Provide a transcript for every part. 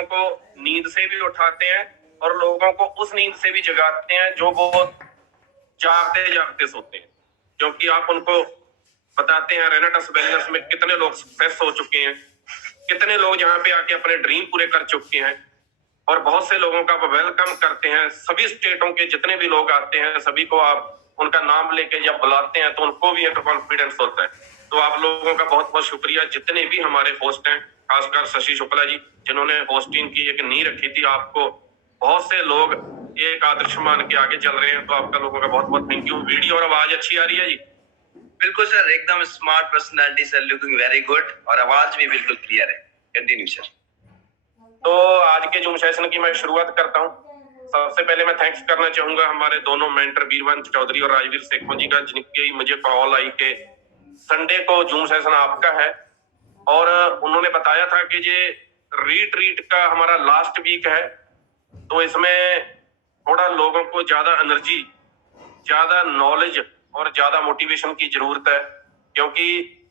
लोगों को नींद से भी उठाते हैं और लोगों को उस नींद से भी जगाते हैं जो वो जागते जागते सोते हैं। क्योंकि आप उनको बताते हैं रेनाटस वेलनेस में कितने लोग सक्सेस हो चुके हैं, कितने लोग यहाँ पे आके अपने ड्रीम पूरे कर चुके हैं, और बहुत से लोगों का आप वेलकम करते हैं। सभी स्टेटों के जितने भी लोग आते हैं सभी को आप उनका नाम लेके जब बुलाते हैं तो उनको भी एक कॉन्फिडेंस होता है। तो आप लोगों का बहुत बहुत शुक्रिया, जितने भी हमारे होस्ट हैं, खासकर शशि शुक्ला जी जिन्होंने होस्टिंग की एक नींव रखी थी। आपको बहुत से लोग एक आदर्श मान के आगे चल रहे हैं, तो आपका लोगों का बहुत बहुत थैंक यू। वीडियो और आवाज अच्छी आ रही है जी? बिल्कुल सर, एकदम smart personality sir, looking very good, और आवाज भी बिल्कुल क्लियर है। Continue sir. तो आज के जूम सेशन की मैं शुरुआत करता हूँ। सबसे पहले मैं थैंक्स करना चाहूंगा हमारे दोनों मेंटर वीरवंश चौधरी और राजवीर सेखों जी का, जिनकी मुझे कॉल आई के संडे को जूम सेशन आपका है, और उन्होंने बताया था कि ये रीट्रीट का हमारा लास्ट वीक है, तो इसमें थोड़ा लोगों को ज्यादा एनर्जी, ज्यादा नॉलेज और ज्यादा मोटिवेशन की जरूरत है, क्योंकि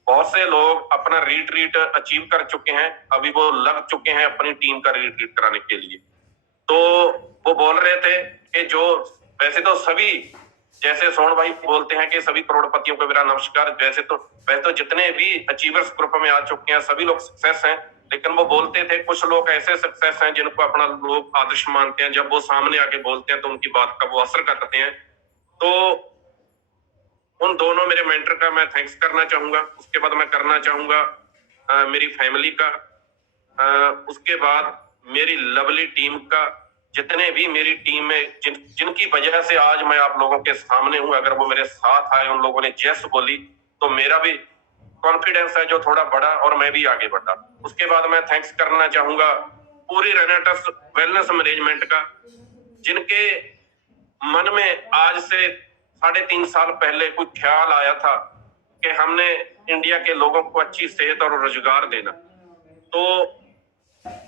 बहुत से लोग अपना रीट्रीट अचीव कर चुके हैं, अभी वो लग चुके हैं अपनी टीम का रीट्रीट कराने के लिए। तो वो बोल रहे थे कि जो वैसे तो सभी, जैसे सोन भाई बोलते हैं कि सभी करोड़पतियों को मेरा नमस्कार, वैसे तो जितने भी अचीवर्स ग्रुप में आ चुके हैं सभी लोग सक्सेस हैं, लेकिन वो बोलते थे कुछ लोग ऐसे सक्सेस हैं जिनको अपना लोग आदर्श मानते हैं, जब वो सामने आके बोलते हैं तो उनकी बात का वो असर करते हैं। तो उन दोनों मेरे मेंटर का मैं थैंक्स करना चाहूंगा। उसके बाद मैं करना चाहूंगा मेरी फैमिली का, उसके बाद मेरी लवली टीम का, जितने भी मेरी टीम में जिनकी वजह से आज मैं आप लोगों के सामने हूं। अगर वो मेरे साथ आए, उन लोगों ने यस बोली, तो मेरा भी कॉन्फिडेंस है जो थोड़ा बढ़ा और मैं भी आगे बढ़ा। उसके बाद मैं थैंक्स करना चाहूंगा पूरी रेनाटस वेलनेस मैनेजमेंट का, जिनके मन में आज से 3.5 साल पहले कोई ख्याल आया था कि हमने इंडिया के लोगों को अच्छी सेहत और रोजगार देना। तो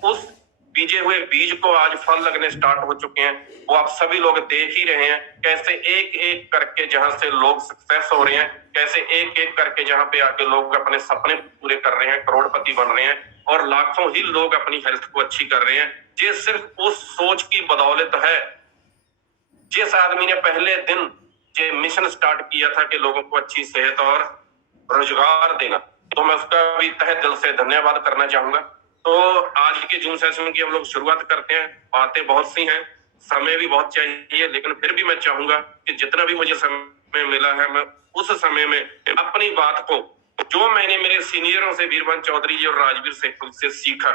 उस बीजे हुए बीज को आज फल लगने स्टार्ट हो चुके हैं। वो आप सभी लोग देख ही रहे हैं कैसे एक एक करके जहां से लोग सक्सेस हो रहे हैं, कैसे एक एक करके जहां पे आके लोग अपने सपने पूरे कर रहे हैं, करोड़पति बन रहे हैं, और लाखों ही लोग अपनी हेल्थ को अच्छी कर रहे हैं। ये सिर्फ उस सोच की बदौलत है जिस आदमी ने पहले दिन ये मिशन स्टार्ट किया था कि लोगों को अच्छी सेहत और रोजगार देना। तो मैं उसका भी तहे दिल से धन्यवाद करना चाहूंगा। तो आज के जूम सेशन की हम लोग शुरुआत करते हैं। बातें बहुत सी हैं, समय भी बहुत चाहिए, लेकिन फिर भी मैं चाहूंगा कि जितना भी मुझे समय मिला है मैं उस समय में अपनी बात को, जो मैंने मेरे सीनियरों से वीरवंश चौधरी जी और राजवीर सेठ से सीखा,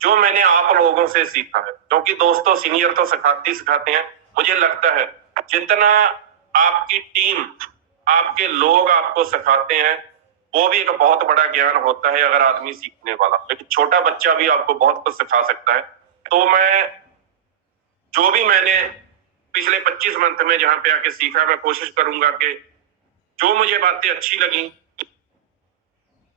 जो मैंने आप लोगों से सीखा है, क्योंकि दोस्तों सीनियर तो सिखाते हैं। मुझे लगता है जितना आपकी टीम, आपके लोग आपको सिखाते हैं, वो भी एक बहुत बड़ा ज्ञान होता है अगर आदमी सीखने वाला। लेकिन छोटा बच्चा भी आपको बहुत कुछ सिखा सकता है। तो मैं जो भी मैंने पिछले 25 मंथ में जहां पे आके सीखा, मैं कोशिश करूंगा कि जो मुझे बातें अच्छी लगी,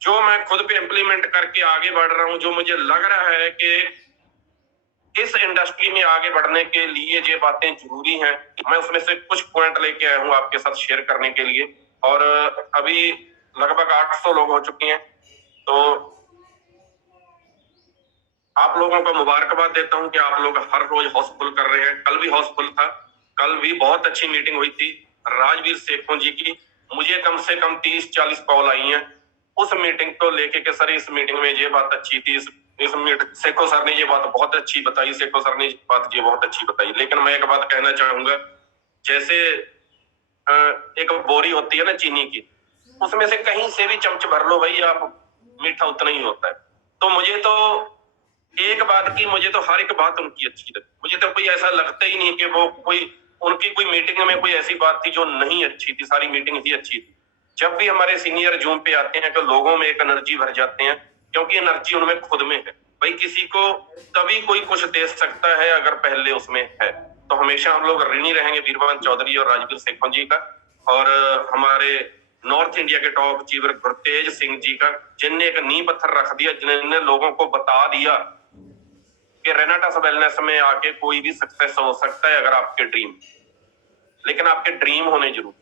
जो मैं खुद पे इम्प्लीमेंट करके आगे बढ़ रहा हूं, जो मुझे लग रहा है कि इस इंडस्ट्री में आगे बढ़ने के लिए ये बातें जरूरी हैं, मैं उसमें से कुछ पॉइंट लेके आया हूं आपके साथ शेयर करने के लिए। और अभी लगभग 800 लोग हो चुके हैं, तो आप लोगों को मुबारकबाद देता हूं कि आप लोग हर रोज हाउसफुल कर रहे हैं। कल भी हाउसफुल था, कल भी बहुत अच्छी मीटिंग हुई थी राजवीर सेखों जी की। मुझे कम से कम 30-40 कॉल आई हैं उस मीटिंग को लेके कि सर इस मीटिंग में ये बात अच्छी थी, इस मीटिंग सेखो सर ने ये बात बहुत अच्छी बताई, सेखो सर ने बात ये बहुत अच्छी बताई। लेकिन मैं एक बात कहना चाहूंगा, जैसे एक बोरी होती है ना चीनी की, उसमें से कहीं से भी चमच भर लो भाई आप, मीठा उतना ही होता है। तो मुझे तो एक बात की, मुझे तो हर एक बात उनकी अच्छी लगी। मुझे तो कोई ऐसा लगता ही नहीं कि वो कोई उनकी कोई मीटिंग में कोई ऐसी बात थी जो नहीं अच्छी थी, सारी मीटिंग ही अच्छी थी। जब भी हमारे सीनियर जूम पे आते हैं तो लोगों में एक एनर्जी भर जाते हैं, क्योंकि एनर्जी उनमें खुद में है। भाई किसी को तभी कोई कुछ दे सकता है अगर पहले उसमें है। तो हमेशा हम लोग ऋणी रहेंगे वीरवंश चौधरी और राजवीर सेखों जी का, और हमारे नॉर्थ इंडिया के टॉप अचीवर गुरतेज सिंह जी का, जिनने एक नींव पत्थर रख दिया, जिन्होंने लोगों को बता दिया कि रेनाटस वेलनेस में आके कोई भी सक्सेस हो सकता है अगर आपके ड्रीम, लेकिन आपके ड्रीम होने जरूर,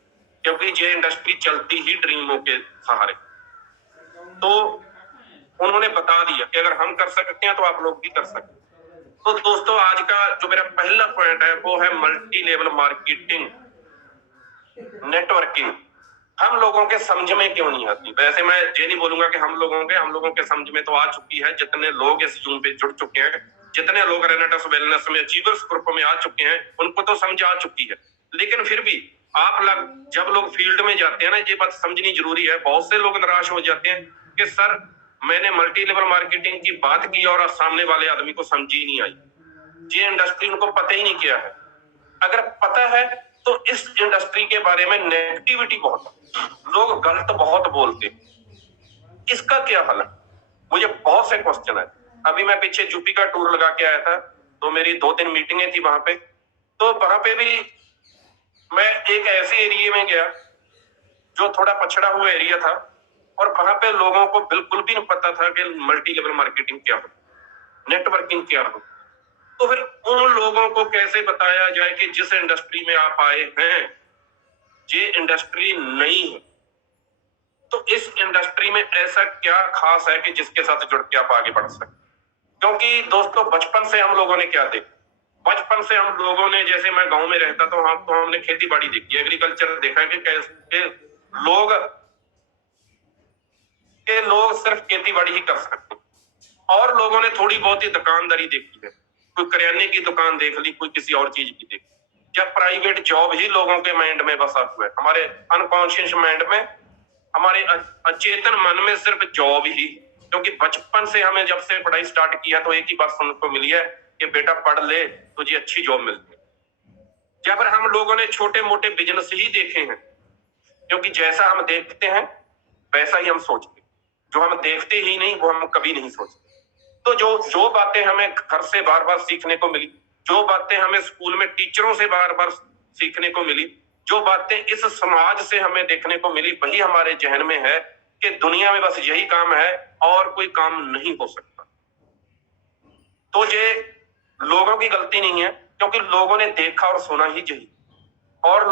क्योंकि ये इंडस्ट्री चलती ही ड्रीमों के सहारे। तो उन्होंने बता दिया कि अगर हम कर सकते हैं तो आप लोग भी कर सकते हैं। तो दोस्तों आज का जो मेरा पहला पॉइंट है वो है मल्टी लेवल मार्केटिंग नेटवर्किंग। हम लोगों के समझ में क्यों नहीं आती? वैसे मैं ये नहीं बोलूंगा कि हम लोगों के समझ में तो आ चुकी है। जितने लोग इस जूम पे जुड़ चुके हैं, जितने लोग रेनेटस वेलनेस में अचीवर्स ग्रुप में आ चुके हैं, उनको तो समझ आ चुकी है। लेकिन फिर भी आप लोग जब लोग फील्ड में जाते हैं ना, ये बात समझनी जरूरी है। बहुत से लोग निराश हो जाते हैं कि सर मैंने मल्टी लेवल मार्केटिंग की बात की और सामने वाले आदमी को समझ ही नहीं आई, ये इंडस्ट्री उनको पता ही नहीं किया है। अगर पता है तो इस इंडस्ट्री के बारे में नेगेटिविटी बहुत है, लोग गलत बहुत बोलते हैं। इसका क्या हल है? मुझे बहुत से क्वेश्चन है। अभी मैं पीछे यूपी का टूर लगा के आया था, तो मेरी 2-3 मीटिंगें थी वहां पे। तो वहां पे भी मैं एक ऐसे एरिया में गया जो थोड़ा पछड़ा हुआ एरिया था, और वहां पे लोगों को बिल्कुल भी नहीं पता था कि मल्टी लेवल मार्केटिंग क्या हो, नेटवर्किंग क्या हो। तो फिर उन लोगों को कैसे बताया जाए कि जिस इंडस्ट्री में आप आए हैं ये इंडस्ट्री नहीं है, तो इस इंडस्ट्री में ऐसा क्या खास है कि जिसके साथ जुड़ के आप आगे बढ़ सकते? क्योंकि दोस्तों बचपन से हम लोगों ने क्या देखा, बचपन से हम लोगों ने, जैसे मैं गांव में रहता तो हमने खेती बाड़ी देखी, एग्रीकल्चर देखा कि कैसे लोग सिर्फ खेती बाड़ी ही कर सकते हैं। और लोगों ने थोड़ी बहुत ही दुकानदारी देखी है, कोई करियाने की दुकान देख ली, कोई किसी और चीज की देखी। जब प्राइवेट जॉब ही लोगों के माइंड में बसा हुआ है, हमारे अनकॉन्शियस माइंड में, हमारे अचेतन मन में सिर्फ जॉब ही। क्योंकि बचपन से हमें जब से पढ़ाई स्टार्ट किया तो एक ही बात सुनने को मिली है कि बेटा पढ़ ले तुझे अच्छी जॉब मिलती है। जब हम लोगों ने छोटे मोटे बिजनेस ही देखे हैं, क्योंकि जैसा हम देखते हैं वैसा ही हम सोचते हैं। जो हम देखते ही नहीं वो हम कभी नहीं सोचते। तो जो बातें हमें घर से बार बार सीखने को मिली, जो बातें हमें स्कूल में टीचरों से बार बार सीखने को मिली, जो बातें इस समाज से हमें देखने को मिली, वही हमारे जहन में है कि दुनिया में बस यही काम है और कोई काम नहीं हो सकता। तो ये लोगों की गलती नहीं है, क्योंकि लोगों ने देखा और सुना ही यही। और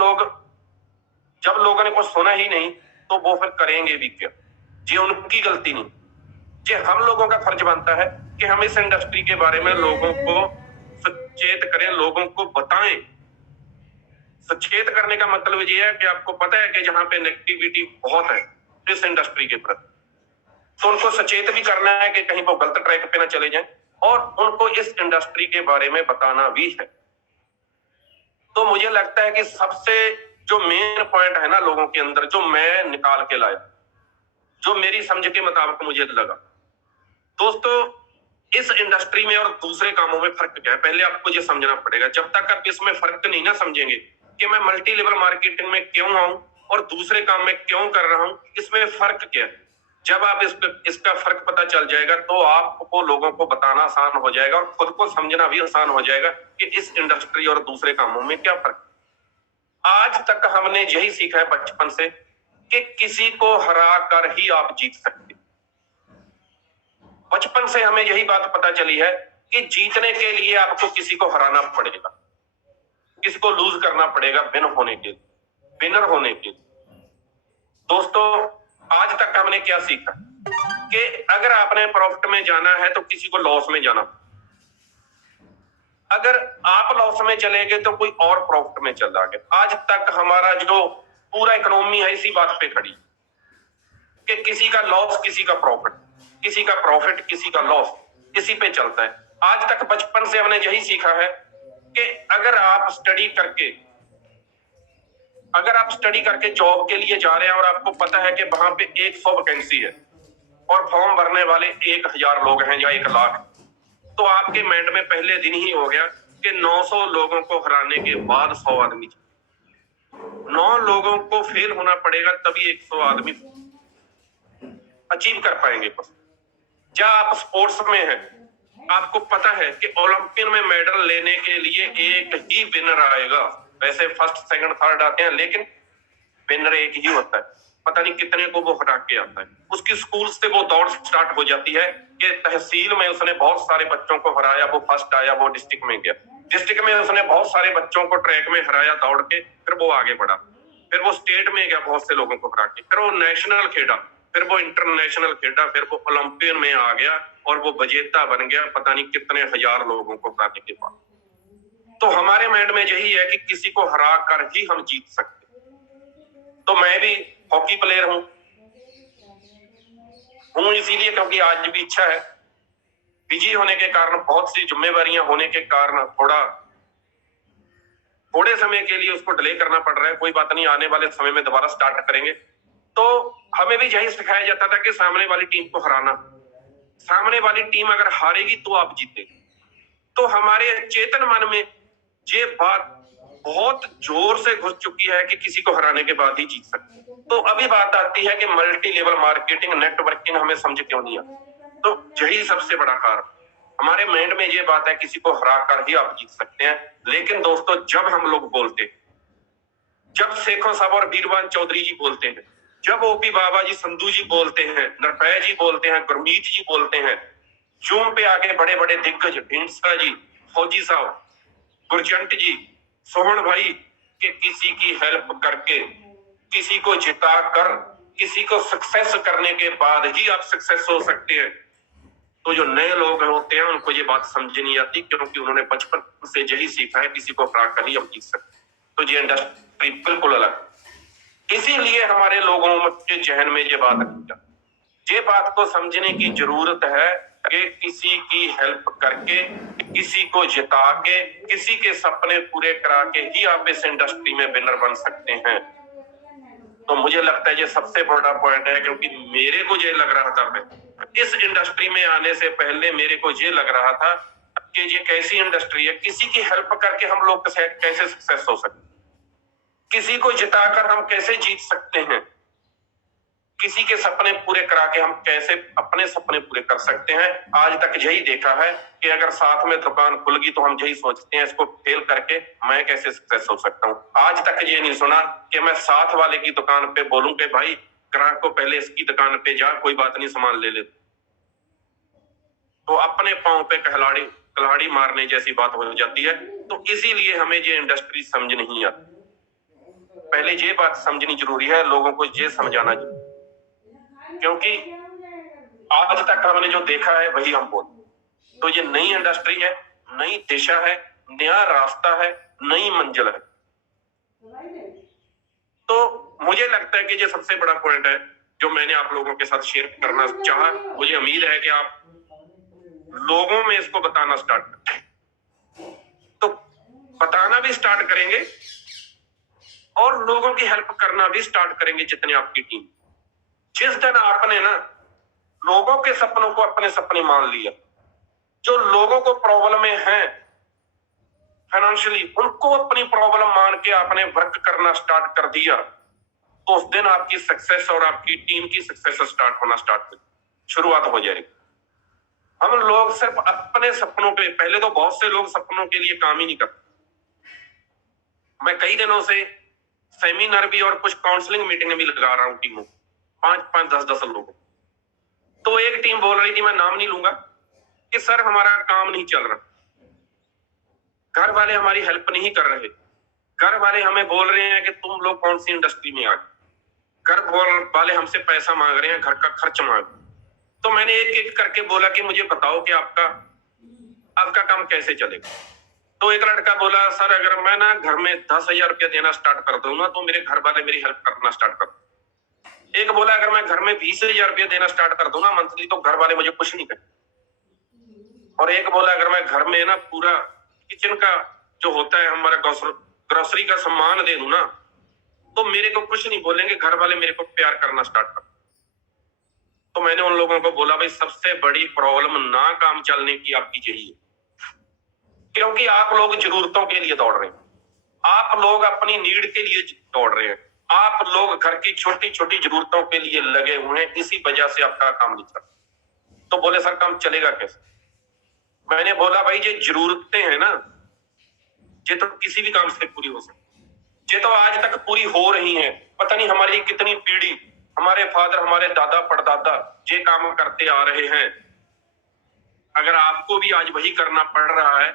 जब लोगों ने कुछ सुना ही नहीं तो वो फिर करेंगे भी क्या? ये उनकी गलती नहीं, ये हम लोगों का फर्ज बनता है कि हम इस इंडस्ट्री के बारे में लोगों को सचेत करें, लोगों को बताएं। सचेत करने का मतलब ये है कि आपको पता है कि जहां पे नेगेटिविटी बहुत है इस इंडस्ट्री के प्रति, तो उनको सचेत भी करना है कि कहीं वो गलत ट्रैक पे ना चले जाएं, और उनको इस इंडस्ट्री के बारे में बताना भी है। तो मुझे लगता है कि सबसे जो मेन पॉइंट है ना लोगों के अंदर, जो मैं निकाल के लाया, जो मेरी समझ के मुताबिक मुझे लगा, दोस्तों इस इंडस्ट्री में और दूसरे कामों में फर्क क्या है, पहले आपको ये समझना पड़ेगा। जब तक आप इसमें फर्क नहीं ना समझेंगे कि मैं मल्टी लेवल मार्केटिंग में क्यों आऊं और दूसरे काम में क्यों कर रहा हूं, इसमें फर्क क्या है, जब आप इसका फर्क पता चल जाएगा तो आपको लोगों को बताना आसान हो जाएगा और खुद को समझना भी आसान हो जाएगा कि इस इंडस्ट्री और दूसरे कामों में क्या फर्क। आज तक हमने यही सीखा है बचपन से कि किसी को हरा कर ही आप जीत सकते। बचपन से हमें यही बात पता चली है कि जीतने के लिए आपको किसी को हराना पड़ेगा, किसी को लूज करना पड़ेगा विनर होने के लिए। दोस्तों आज तक हमने क्या सीखा कि अगर आपने प्रॉफिट में जाना है तो किसी को लॉस में जाना, अगर आप लॉस में चले गए तो कोई और प्रॉफिट में चला गया। आज तक हमारा जो पूरा इकोनॉमी है इसी बात पे खड़ी कि किसी का लॉस किसी का प्रॉफिट, किसी का प्रॉफिट किसी का लॉस, इसी पे चलता है। आज तक बचपन से हमने यही सीखा है कि अगर आप स्टडी करके जॉब के लिए जा रहे हैं और आपको पता है कि वहां पे 100 वैकेंसी है और फॉर्म भरने वाले 1000 लोग हैं या 1 लाख, तो आपके माइंड में पहले दिन ही हो गया कि 900 लोगों को हराने के बाद 100 आदमी, 9 लोगों को फेल होना पड़ेगा तभी 100 आदमी अचीव कर पाएंगे। क्या आप स्पोर्ट्स में हैं, आपको पता है कि ओलंपियन में मेडल लेने के लिए एक ही विनर आएगा। वैसे फर्स्ट सेकंड थर्ड आते हैं लेकिन विनर एक ही होता है, पता नहीं कितने को वो हटा के आता है। उसकी स्कूल से वो दौड़ स्टार्ट हो जाती है कि तहसील में उसने बहुत सारे बच्चों को हराया, वो फर्स्ट आया, वो डिस्ट्रिक्ट में गया, डिस्ट्रिक्ट में उसने बहुत सारे बच्चों को ट्रैक में हराया दौड़ के, फिर वो आगे बढ़ा, फिर वो स्टेट में गया बहुत से लोगों को हरा के, फिर वो नेशनल खेला, फिर वो इंटरनेशनल खेला, फिर वो ओलंपियन में आ गया और वो विजेता बन गया पता नहीं कितने हजार लोगों को हराने के बाद। तो हमारे माइंड में यही है कि किसी को हरा कर ही हम जीत सकते हैं। तो मैं भी हॉकी प्लेयर हूं इसीलिए क्योंकि आज भी इच्छा है, बिजी होने के कारण, बहुत सी जिम्मेवारियां होने के कारण थोड़े समय के लिए उसको डिले करना पड़ रहा है। कोई बात नहीं, आने वाले समय में दोबारा स्टार्ट करेंगे। तो हमें भी यही सिखाया जाता था कि सामने वाली टीम को हराना, सामने वाली टीम अगर हारेगी तो आप जीतेंगे। तो हमारे चेतन मन में ये बात बहुत जोर से घुस चुकी है कि किसी को हराने के बाद ही जीत सकते हैं। तो अभी बात आती है कि मल्टी लेवल मार्केटिंग, नेटवर्किंग हमें समझ क्यों नहीं आती। तो यही सबसे बड़ा कारण, हमारे माइंड में ये बात है किसी को हरा कर ही आप जीत सकते हैं। लेकिन दोस्तों, जब हम लोग बोलते, जब शेखों साहब और वीरवान चौधरी जी बोलते हैं, जब ओपी बाबा जी, संधू जी बोलते हैं, निर्भय जी बोलते हैं, गुरमीत जी बोलते हैं, जूम पे आके बड़े बड़े दिग्गज ढींडसा जी, फौजी साहब, गुरजंट जी, सोहन भाई के किसी की हेल्प करके, किसी को जिता कर, किसी को सक्सेस करने के बाद ही आप सक्सेस हो सकते हैं। तो जो नए लोग होते हैं उनको ये बात समझ नहीं आती, क्योंकि उन्होंने बचपन से यही सीखा है किसी को हरा कर ही हम जीत सकते। तो ये इंडस्ट्री बिल्कुल अलग, इसीलिए हमारे लोगों के जहन में ये बात, ये बात को समझने की जरूरत है कि किसी की हेल्प करके, किसी को जिता के, किसी के सपने पूरे करा के ही आप इस इंडस्ट्री में विनर बन सकते हैं। तो मुझे लगता है ये सबसे बड़ा पॉइंट है, क्योंकि मेरे को ये लग रहा था, इस इंडस्ट्री में आने से पहले मेरे को ये लग रहा था कि ये कैसी इंडस्ट्री है, किसी की हेल्प करके हम लोग कैसे सक्सेस हो सकते, किसी को जिताकर हम कैसे जीत सकते हैं, किसी के सपने पूरे करा के हम कैसे अपने सपने पूरे कर सकते हैं। आज तक यही देखा है कि अगर साथ में दुकान खुल गई तो हम यही सोचते हैं इसको फेल करके मैं कैसे सक्सेस हो सकता हूँ। आज तक ये नहीं सुना कि मैं साथ वाले की दुकान पे बोलूं कि भाई ग्राहक को पहले इसकी दुकान पे जा, कोई बात नहीं सामान ले ले। तो अपने पांव पे कुल्हाड़ी मारने जैसी बात हो जाती है। तो इसीलिए हमें ये इंडस्ट्री समझ नहीं आती। पहले ये बात समझनी जरूरी है, लोगों को ये समझाना जरूरी, क्योंकि आज तक हमने जो देखा है वही हम बोलते। तो ये नई इंडस्ट्री है, नई दिशा है, नया रास्ता है, नई मंजिल है। तो मुझे लगता है कि ये सबसे बड़ा पॉइंट है जो मैंने आप लोगों के साथ शेयर करना चाहा। मुझे उम्मीद है कि आप लोगों में इसको बताना स्टार्ट करें, तो बताना भी स्टार्ट करेंगे और लोगों की हेल्प करना भी स्टार्ट करेंगे जितने आपकी टीम। जिस दिन आपने ना लोगों के सपनों को अपने सपने मान लिया, जो लोगों को प्रॉब्लम में है फाइनेंशियली, उनको अपनी प्रॉब्लम मान के आपने वर्क करना स्टार्ट कर दिया, तो उस दिन आपकी सक्सेस और आपकी टीम की सक्सेस शुरुआत हो जाएगी। हम लोग सिर्फ अपने सपनों पे, पहले तो बहुत से लोग सपनों के लिए काम ही नहीं करते। मैं कई दिनों से सेमिनार भी और कुछ काउंसलिंग मीटिंग भी लगा रहा हूँ टीमों, 5-5, 10-10 लोगों। तो एक टीम बोल रही थी, मैं नाम नहीं लूंगा, कि सर हमारा काम नहीं चल रहा, घर वाले हमारी हेल्प नहीं कर रहे, घर वाले हमें बोल रहे हैं कि तुम लोग कौन सी इंडस्ट्री में आ गए, घर वाले हमसे पैसा मांग रहे हैं, घर का खर्च मांग। तो मैंने एक एक करके बोला कि मुझे बताओ कि आपका काम कैसे चलेगा। तो एक लड़का बोला, सर अगर मैं ना घर में 10,000 रुपया देना स्टार्ट कर दूंगा तो मेरे घर वाले मेरी हेल्प करना स्टार्ट कर। एक बोला, अगर मैं घर में 20,000 रुपया देना स्टार्ट कर दूंगा मंथली तो घर वाले मुझे कुछ नहीं करें। और एक बोला, अगर मैं घर में ना पूरा किचन का जो होता है हमारा ग्रोसरी का सामान दे दूं ना तो मेरे को कुछ नहीं बोलेंगे, घर वाले मेरे को प्यार करना स्टार्ट कर। तो मैंने उन लोगों को बोला, भाई सबसे बड़ी प्रॉब्लम ना काम चलने की आपकी यही है, क्योंकि आप लोग जरूरतों के लिए दौड़ रहे हैं, आप लोग अपनी नीड के लिए दौड़ रहे हैं, आप लोग घर की छोटी छोटी जरूरतों के लिए लगे हुए हैं, इसी वजह से आपका काम नहीं चल। तो बोले सर काम चलेगा कैसे? मैंने बोला, भाई ये जरूरतें हैं ना, ये तो किसी भी काम से पूरी हो सकती, ये तो आज तक पूरी हो रही हैं। पता नहीं हमारी कितनी पीढ़ी, हमारे फादर, हमारे दादा परदादा ये काम करते आ रहे हैं। अगर आपको भी आज वही करना पड़ रहा है,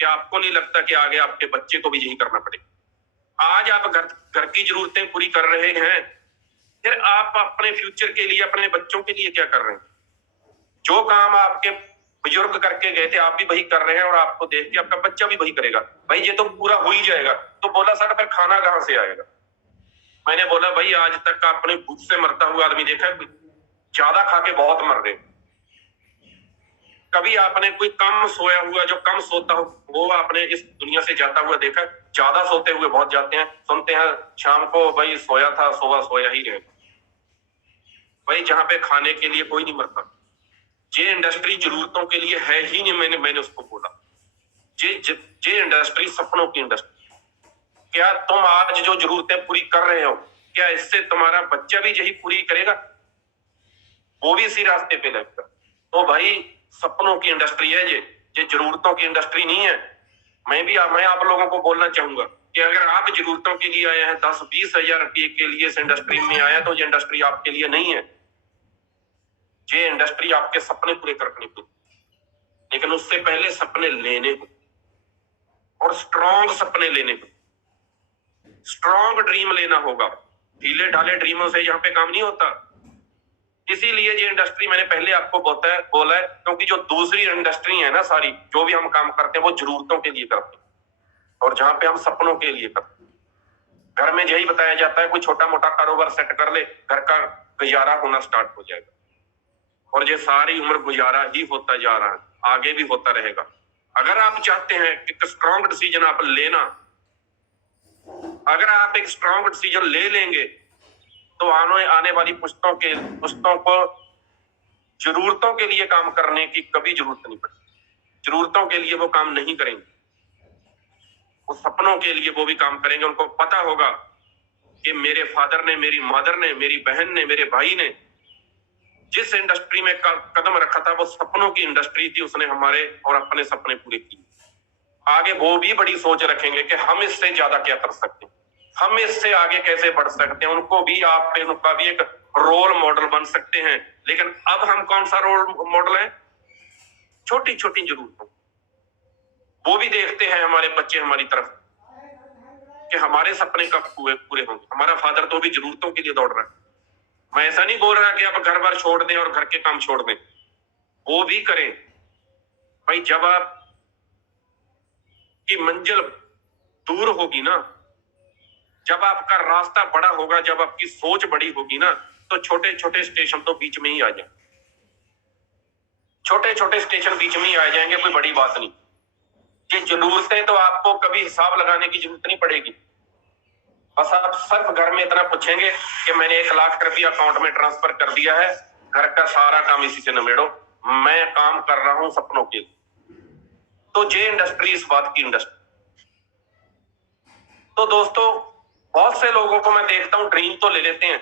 क्या आपको नहीं लगता कि आगे आपके बच्चे को भी यही करना पड़ेगा? आज आप घर की जरूरतें पूरी कर रहे हैं, फिर आप अपने फ्यूचर के लिए, अपने बच्चों के लिए क्या कर रहे हैं? जो काम आपके बुजुर्ग करके गए थे आप भी वही कर रहे हैं, और आपको देख के आपका बच्चा भी वही करेगा। भाई ये तो पूरा हो ही जाएगा। तो बोला सर फिर खाना कहाँ से आएगा? मैंने बोला भाई आज तक आपने भूख से मरता हुआ आदमी देखा है? ज्यादा खा के बहुत मर रहे। कभी आपने कोई कम सोया हुआ, जो कम सोता हो, वो आपने इस दुनिया से जाता हुआ देखा है? ज्यादा सोते हुए बहुत जाते हैं, सुनते हैं शाम को भाई सोया था, सोया ही रहे। भाई जहां पे खाने के लिए कोई नहीं मरता। ये इंडस्ट्री जरूरतों के लिए है ही नहीं। मैंने उसको बोला ये इंडस्ट्री सपनों की इंडस्ट्री। क्या तुम आज जो जरूरतें पूरी कर रहे हो, क्या इससे तुम्हारा बच्चा भी यही पूरी करेगा? वो भी इसी रास्ते पे लगेगा। तो भाई सपनों की इंडस्ट्री है ये जरूरतों की इंडस्ट्री नहीं है। मैं आप लोगों को बोलना चाहूंगा कि अगर आप जरूरतों के लिए आए हैं, 10-20 हजार रुपये के लिए इस इंडस्ट्री में आया, तो ये इंडस्ट्री आपके लिए नहीं है। ये इंडस्ट्री आपके सपने पूरे करने के, लेकिन उससे पहले सपने लेने को, और स्ट्रॉन्ग सपने लेने को, स्ट्रॉन्ग ड्रीम लेना होगा। ढीले ढाले ड्रीमों से यहाँ पे काम नहीं होता। इसीलिए ये इंडस्ट्री मैंने पहले आपको बोला है, क्योंकि जो दूसरी इंडस्ट्री है ना, सारी जो भी हम काम करते हैं वो जरूरतों के लिए करते हैं, और जहां पे हम सपनों के लिए करते हैं। घर में यही बताया जाता है कोई छोटा मोटा कारोबार सेट कर ले, घर का गुजारा होना स्टार्ट हो जाएगा। और ये सारी उम्र गुजारा ही होता जा रहा है, आगे भी होता रहेगा। अगर आप चाहते हैं कि स्ट्रॉन्ग डिसीजन आप लेना, अगर आप एक स्ट्रॉन्ग डिसीजन ले लेंगे, तो आने वाली पुश्तों को जरूरतों के लिए काम करने की कभी जरूरत नहीं पड़ेगी। जरूरतों के लिए वो काम नहीं करेंगे, वो सपनों के लिए वो भी काम करेंगे। उनको पता होगा कि मेरे फादर ने, मेरी मदर ने, मेरी बहन ने, मेरे भाई ने जिस इंडस्ट्री में कदम रखा था, वो सपनों की इंडस्ट्री थी। उसने हमारे और अपने सपने पूरे किए। आगे वो भी बड़ी सोच रखेंगे कि हम इससे ज्यादा क्या कर सकते हैं, हम इससे आगे कैसे बढ़ सकते हैं। उनको भी उनका भी एक रोल मॉडल बन सकते हैं। लेकिन अब हम कौन सा रोल मॉडल है? छोटी छोटी जरूरतों, वो भी देखते हैं हमारे बच्चे हमारी तरफ कि हमारे सपने कब पूरे होंगे। हमारा फादर तो भी जरूरतों के लिए दौड़ रहा है। मैं ऐसा नहीं बोल रहा कि आप घर बार छोड़ दें और घर के काम छोड़ दें, वो भी करें। भाई जब आप की मंजिल दूर होगी ना, जब आपका रास्ता बड़ा होगा, जब आपकी सोच बड़ी होगी ना, तो छोटे छोटे स्टेशन तो बीच में ही आ जाए। छोटे छोटे स्टेशन बीच में ही आ जाएंगे, कोई बड़ी बात नहीं। ये जरूरतें तो आपको कभी हिसाब लगाने की जरूरत नहीं पड़ेगी। बस आप सिर्फ घर में इतना पूछेंगे कि मैंने 1 लाख रुपया अकाउंट में ट्रांसफर कर दिया है, घर का सारा काम इसी से निमेड़ो, मैं काम कर रहा हूं सपनों के। तो ये इंडस्ट्री इस बात की इंडस्ट्री। तो दोस्तों, बहुत से लोगों को मैं देखता हूं ड्रीम तो ले लेते हैं।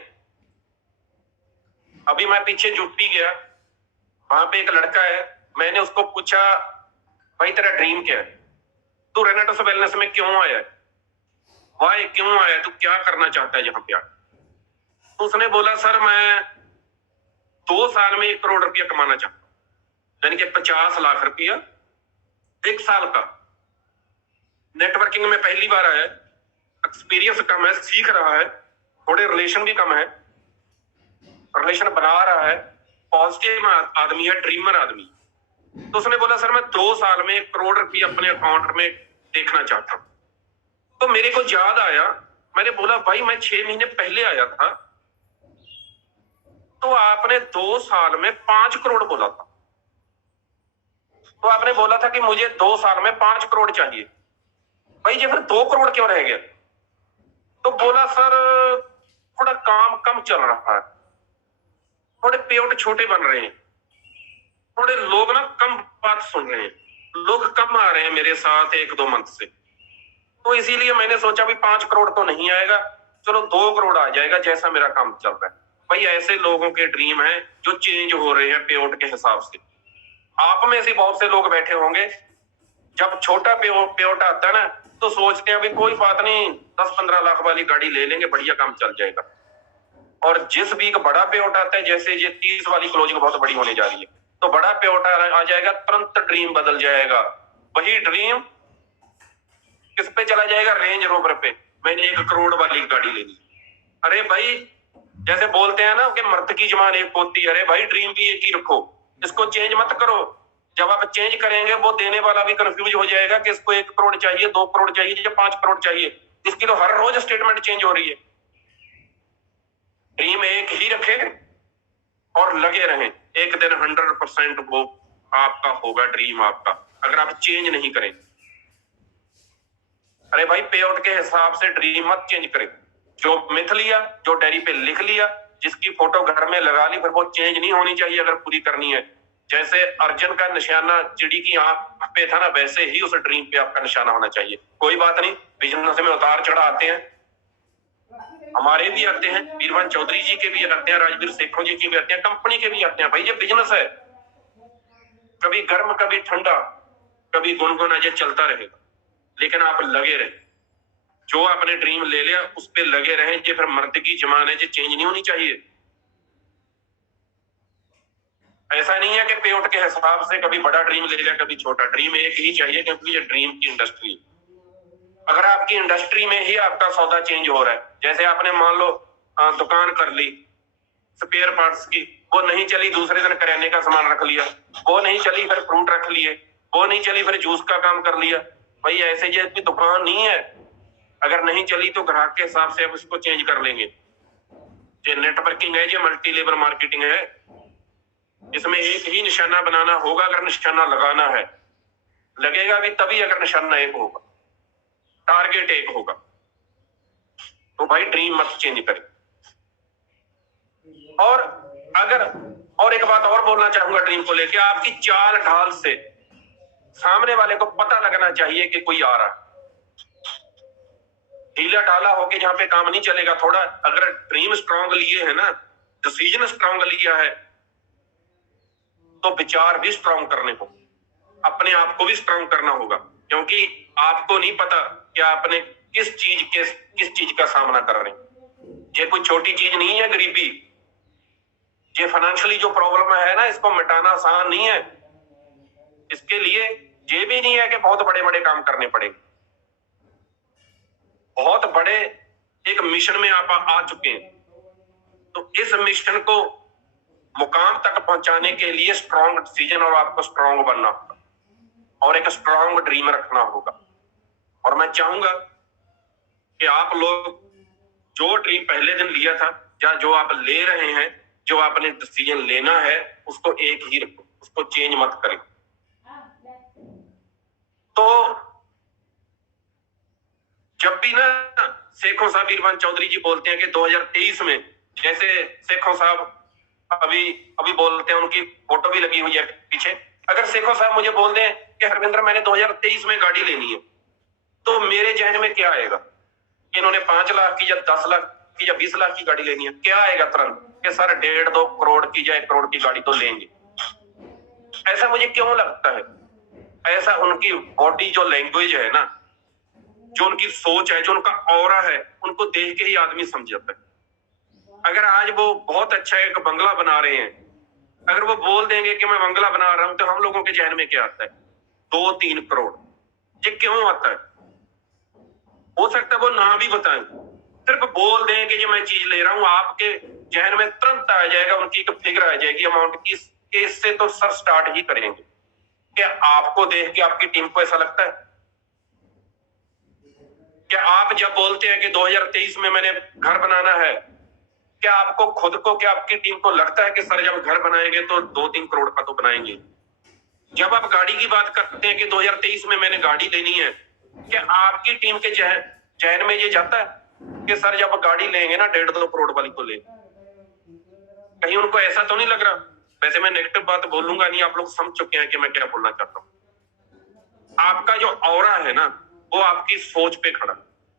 अभी मैं पीछे यूपी गया, वहां पे एक लड़का है, मैंने उसको पूछा भाई तेरा ड्रीम क्या है, तू रेनेटस वेलनेस में क्यों आया है, वाई क्यों आया, तू क्या करना चाहता है यहाँ पे आकर? तो उसने बोला सर मैं 2 साल में 1 करोड़ रुपया कमाना चाहता हूं, यानी कि 50 लाख रुपया 1 साल का। नेटवर्किंग में पहली बार आया है, एक्सपीरियंस कम है, सीख रहा है, थोड़े रिलेशन भी कम है, रिलेशन बना रहा है, पॉजिटिव आदमी है, ड्रीमर आदमी। तो उसने बोला सर मैं 2 साल में 1 करोड़ रुपया अपने अकाउंट में देखना चाहता हूं। तो मेरे को याद आया, मैंने बोला भाई मैं 6 महीने पहले आया था, तो आपने 2 साल में 5 करोड़ बोला था। तो आपने बोला था कि मुझे 2 साल में 5 करोड़ चाहिए। भाई ये फिर 2 करोड़ क्यों रह गया? तो बोला सर थोड़ा काम कम चल रहा है, थोड़े पेआउट छोटे बन रहे हैं, थोड़े लोग ना कम बात सुन रहे हैं, लोग कम आ रहे हैं मेरे साथ 1-2 मंथ से। तो इसीलिए मैंने सोचा भी 5 करोड़ तो नहीं आएगा, चलो 2 करोड़ आ जाएगा, जैसा मेरा काम चल रहा है। भाई ऐसे लोगों के ड्रीम है जो चेंज हो रहे हैं पेआउट के हिसाब से। आप में से बहुत से लोग बैठे होंगे, जब छोटा पेआउट आता है ना, तो सोचते हैं भी कोई बात नहीं, 10-15 लाख वाली गाड़ी ले लेंगे, बढ़िया काम चल जाएगा। और जिस भी बड़ा पेआउट आता है, जैसे ये 30 वाली क्लोजिंग बहुत बड़ी होने जा रही है, तो बड़ा पेआउट आ जाएगा, तुरंत ड्रीम बदल जाएगा। वही ड्रीम किस पे चला जाएगा? रेंज रोवर पे। मैंने 1 करोड़ वाली गाड़ी ले ली। अरे भाई जैसे बोलते हैं ना कि मर्द की जबान एक होती है, अरे भाई ड्रीम भी एक ही रखो, इसको चेंज मत करो। जब आप चेंज करेंगे वो देने वाला भी कंफ्यूज हो जाएगा कि इसको 1 करोड़ चाहिए, 2 करोड़ चाहिए या 5 करोड़ चाहिए। इसकी तो हर रोज स्टेटमेंट चेंज हो रही है। ड्रीम एक ही रखें और लगे रहें, एक दिन 100% वो आपका होगा ड्रीम आपका, अगर आप चेंज नहीं करें। अरे भाई पे आउट के हिसाब से ड्रीम मत चेंज करें। जो मिथ लिया, जो डायरी पे लिख लिया, जिसकी फोटो घर में लगा ली, फिर वो चेंज नहीं होनी चाहिए अगर पूरी करनी है। जैसे अर्जुन का निशाना चिड़ी की आंख पे था ना, वैसे ही उस ड्रीम पे आपका निशाना होना चाहिए। कोई बात नहीं, बिजनेस में उतार चढ़ा आते हैं, हमारे भी आते हैं, वीरवान चौधरी जी के भी आते हैं, राजवीर सेखों जी के भी आते हैं, कंपनी के भी आते हैं। भाई ये बिजनेस है, कभी गर्म कभी ठंडा, कभी गुनगुना, ये चलता रहेगा, लेकिन आप लगे रहे। जो आपने ड्रीम ले लिया उस पे लगे रहें। ये फिर मर्द की जमान है, ये चेंज नहीं होनी चाहिए। ऐसा नहीं है कि पे आउट के हिसाब से कभी बड़ा ड्रीम ले लिया कभी छोटा। ड्रीम एक ही चाहिए, क्योंकि ये ड्रीम की इंडस्ट्री। अगर आपकी इंडस्ट्री में ही आपका सौदा चेंज हो रहा है, जैसे आपने मान लो दुकान कर ली स्पेयर पार्ट्स की, वो नहीं चली, दूसरे दिन करियाने का सामान रख लिया, वो नहीं चली, फिर फ्रूट रख लिए, वो नहीं चली, फिर जूस का काम कर लिया। भाई ऐसे ये दुकान नहीं है, अगर नहीं चली तो ग्राहक के हिसाब से आप उसको चेंज कर लेंगे। ये नेटवर्किंग है, ये मल्टी लेवल मार्केटिंग है, इसमें एक ही निशाना बनाना होगा। अगर निशाना लगाना है, लगेगा भी तभी अगर निशाना एक होगा, टारगेट एक होगा। तो भाई ड्रीम मत चेंज करें। और अगर और एक बात और बोलना चाहूंगा ड्रीम को लेके, आपकी चाल ढाल से सामने वाले को पता लगना चाहिए कि कोई आ रहा है। ढीला ढाला होके जहां पे काम नहीं चलेगा। थोड़ा अगर ड्रीम स्ट्रांग लिए है ना, डिसीजन स्ट्रांग लिया है, तो विचार भी स्ट्रांग करने को, अपने आप को भी स्ट्रांग करना होगा। क्योंकि आपको नहीं पता कि आपने किस चीज का सामना कर रहे हैं। ये कोई छोटी चीज नहीं है गरीबी। ये फाइनेंशियली जो प्रॉब्लम है ना, इसको मिटाना आसान नहीं है। इसके लिए ये भी नहीं है कि बहुत बड़े बड़े काम करने पड़ेंगे। बहुत बड़े एक मिशन में आप आ चुके हैं, तो इस मिशन को मुकाम तक पहुंचाने के लिए स्ट्रांग डिसीजन और आपको स्ट्रांग बनना होगा और एक स्ट्रांग ड्रीम रखना होगा। और मैं चाहूंगा कि आप लोग जो ड्रीम पहले दिन लिया था या जो आप ले रहे हैं, जो आपने डिसीजन लेना है, उसको एक ही रखो, उसको चेंज मत करें। तो जब भी ना शेखों साहब वीरवान चौधरी जी बोलते हैं कि 2023 में, जैसे शेखों साहब अभी बोलते हैं, उनकी फोटो भी लगी हुई है पीछे। अगर शेखों साहब मुझे बोल दें कि हरविंदर मैंने 2023 में गाड़ी लेनी है, तो मेरे जहन में क्या आएगा कि इन्होंने 5 लाख की या 10 लाख की या 20 लाख की गाड़ी लेनी है? क्या आएगा तुरंत कि सर 1.5-2 करोड़ की या 1 करोड़ की गाड़ी तो लेंगे। ऐसा मुझे क्यों लगता है? ऐसा उनकी बॉडी जो लैंग्वेज है ना, जो उनकी सोच है, जो उनका ऑरा है, उनको देख के ही आदमी समझ जाता है। अगर आज वो बहुत अच्छा एक बंगला बना रहे हैं, अगर वो बोल देंगे कि मैं बंगला बना रहा हूं, तो हम लोगों के जहन में क्या आता है? 2-3 करोड़। ये क्यों आता है? हो सकता है वो ना भी बताएं, सिर्फ बोल दें कि ये मैं चीज ले रहा हूं, आपके जहन में तुरंत आ जाएगा, उनकी एक फिगर आ जाएगी अमाउंट की। इससे तो सर स्टार्ट ही करेंगे। क्या आपको देख के आपकी टीम को ऐसा लगता है? क्या आप जब बोलते हैं कि 2023 में मैंने घर बनाना है, क्या आपको खुद को, क्या आपकी टीम को लगता है कि सर जब घर बनाएंगे तो 2-3 करोड़ का तो बनाएंगे? जब आप गाड़ी की बात करते हैं कि 2023 में मैंने गाड़ी लेनी है, क्या आपकी टीम के जहन में ये जाता है कि सर जब गाड़ी लेंगे ना 1.5-2 करोड़ वाली तो लेंगे? कहीं उनको ऐसा तो नहीं लग रहा? वैसे मैं नेगेटिव बात बोलूंगा नहीं, आप लोग समझ चुके हैं कि मैं क्या बोलना चाहता हूँ। आपका जो ऑरा है ना, वो आपकी सोच पे खड़ा।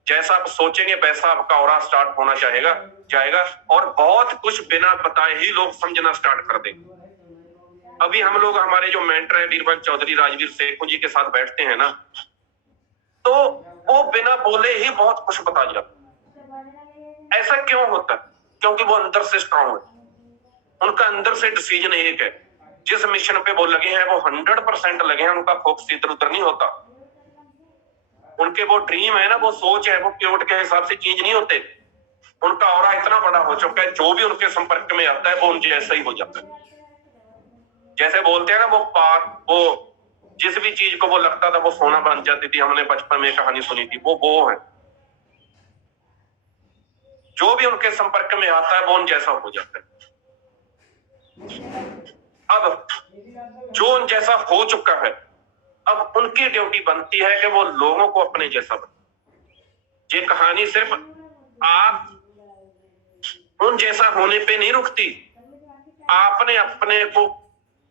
जैसा आप सोचेंगे वैसा आपका ऑरा स्टार्ट होना जाएगा और बहुत कुछ बिना बताए ही लोग समझना स्टार्ट कर देंगे। अभी हम लोग, हमारे जो मेंटर है वीरवान चौधरी राजवीर सेखों जी के साथ बैठते हैं ना, तो वो बिना बोले ही बहुत कुछ बता जाता। ऐसा क्यों होता? क्योंकि वो अंदर से स्ट्रांग है, उनका अंदर से डिसीजन एक है। जिस मिशन पे वो लगे हैं वो 100% लगे हैं, उनका फोकस इधर उधर नहीं होता। उनके वो ड्रीम है ना, वो सोच है, वो प्योट के हिसाब से चेंज नहीं होते। उनका ऑरा इतना बड़ा हो चुका है, जो भी उनके संपर्क में आता है वो उनके जैसा ही हो जाता है। जैसे बोलते हैं ना, वो जिस भी चीज को वो लगता था वो सोना बन जाती थी। हमने बचपन में कहानी सुनी थी, वो है, जो भी उनके संपर्क में आता है वो उन जैसा हो जाता है। अब जो उन जैसा हो चुका है, अब उनकी ड्यूटी बनती है कि वो लोगों को अपने जैसा बने। ये कहानी सिर्फ आप उन जैसा होने पे नहीं रुकती, आपने अपने को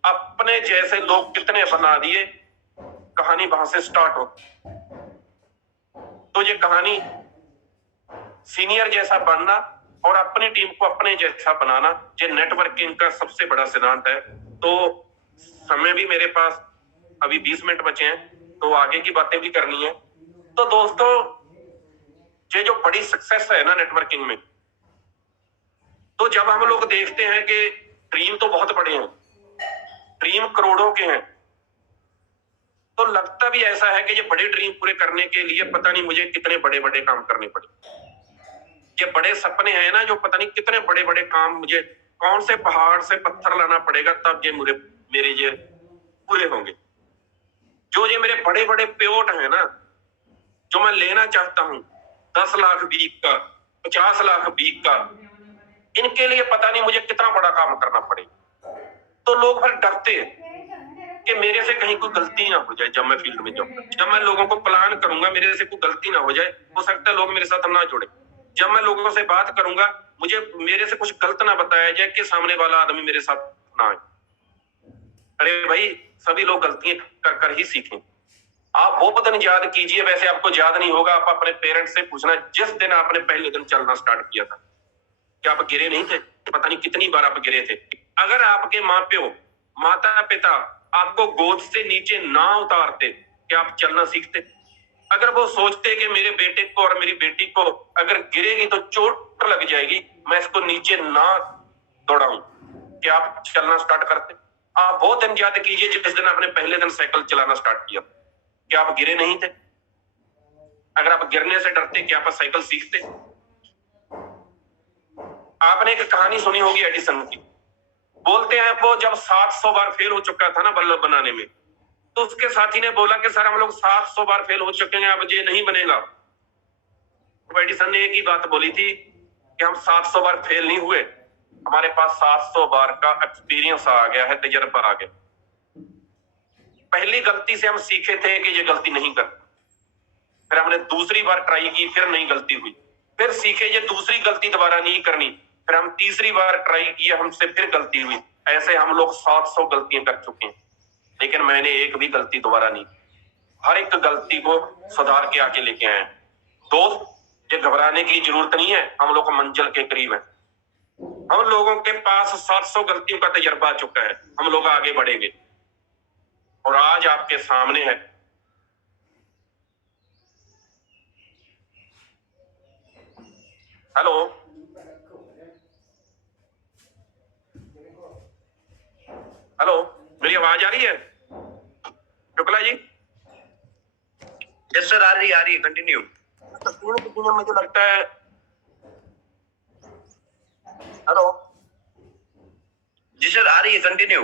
अपने जैसे लोग कितने बना दिए, कहानी वहां से स्टार्ट हो। तो ये कहानी सीनियर जैसा बनना और अपनी टीम को अपने जैसा बनाना, ये नेटवर्किंग का सबसे बड़ा सिद्धांत है। तो समय भी मेरे पास अभी 20 मिनट बचे हैं, तो आगे की बातें भी करनी है। तो दोस्तों, ये जो बड़ी सक्सेस है ना नेटवर्किंग में, तो जब हम लोग देखते हैं कि ड्रीम तो बहुत बड़े हैं, ड्रीम करोड़ों के हैं, तो लगता भी ऐसा है कि ये बड़े ड्रीम पूरे करने के लिए पता नहीं मुझे कितने बड़े बड़े काम करने पड़े। ये बड़े सपने हैं ना, जो पता नहीं कितने बड़े बड़े काम, मुझे कौन से पहाड़ से पत्थर लाना पड़ेगा तब ये मेरे ये पूरे होंगे। जो ये मेरे बड़े बड़े प्योट है ना, जो मैं लेना चाहता हूं, 10 लाख बीक का, 50 लाख बीक का, इनके लिए पता नहीं मुझे कितना बड़ा काम करना पड़ेगा। तो लोग फिर डरते हैं कि मेरे से कहीं कोई गलती ना हो जाए। जब मैं फील्ड में जाऊंगा, जब मैं लोगों को प्लान करूंगा, मेरे से कोई गलती ना हो जाए, हो सकता है लोग मेरे साथ ना जुड़े। जब मैं लोगों से बात करूंगा, मुझे मेरे से कुछ गलत ना बताया जाए कि सामने वाला आदमी मेरे साथ ना आए। अरे भाई, सभी लोग गलतियां कर कर ही सीखें। आप वो दिन याद कीजिए, वैसे आपको याद नहीं होगा। आप अपने पेरेंट्स से पूछना, जिस दिन आपने पहले दिन चलना स्टार्ट किया था, क्या आप गिरे नहीं थे? पता नहीं कितनी बार आप गिरे थे। अगर आपके माँ प्यो, माता पिता आपको गोद से नीचे ना उतारते, क्या आप चलना सीखते? अगर वो सोचते कि मेरे बेटे को और मेरी बेटी को अगर गिरेगी तो चोट लग जाएगी, मैं इसको नीचे ना दौड़ाऊं, क्या आप चलना स्टार्ट करते? आप वो दिन याद कीजिए जिस दिन आपने पहले दिन साइकिल चलाना स्टार्ट किया, क्या आप गिरे नहीं थे? अगर आप गिरने से डरते, क्या आप साइकिल सीखते? आपने एक कहानी सुनी होगी एडिसन की। बोलते हैं वो जब 700 बार फेल हो चुका था ना बल्ब बनाने में, तो उसके साथी ने बोला कि सर हम लोग 700 बार फेल हो चुके हैं, अब ये नहीं बनेगा। तो एडिसन ने एक ही बात बोली थी कि हम 700 बार फेल नहीं हुए, हमारे पास 700 बार का एक्सपीरियंस आ गया है, तजर्बा आ गया। पहली गलती से हम सीखे थे कि ये गलती नहीं कर, फिर हमने दूसरी बार ट्राई की, फिर नहीं गलती हुई, फिर सीखे ये दूसरी गलती दोबारा नहीं करनी, फिर हम तीसरी बार ट्राई किया, हमसे फिर गलती हुई। ऐसे हम लोग 700 गलतियां कर चुके हैं, लेकिन मैंने एक भी गलती दोबारा नहीं। हर एक गलती को सुधार के आके लेके आए। दोस्त, ये घबराने की जरूरत नहीं है, हम लोग मंजिल के करीब हैं। हम लोगों के पास 700 गलतियों का तजर्बा आ चुका है, हम लोग आगे बढ़ेंगे। और आज आपके सामने है, हेलो हेलो, मेरी आवाज आ रही है शुक्ला जी? यस सर, आ रही है, कंटिन्यू। मुझे लगता है, हेलो जी सर, आ रही है, कंटिन्यू।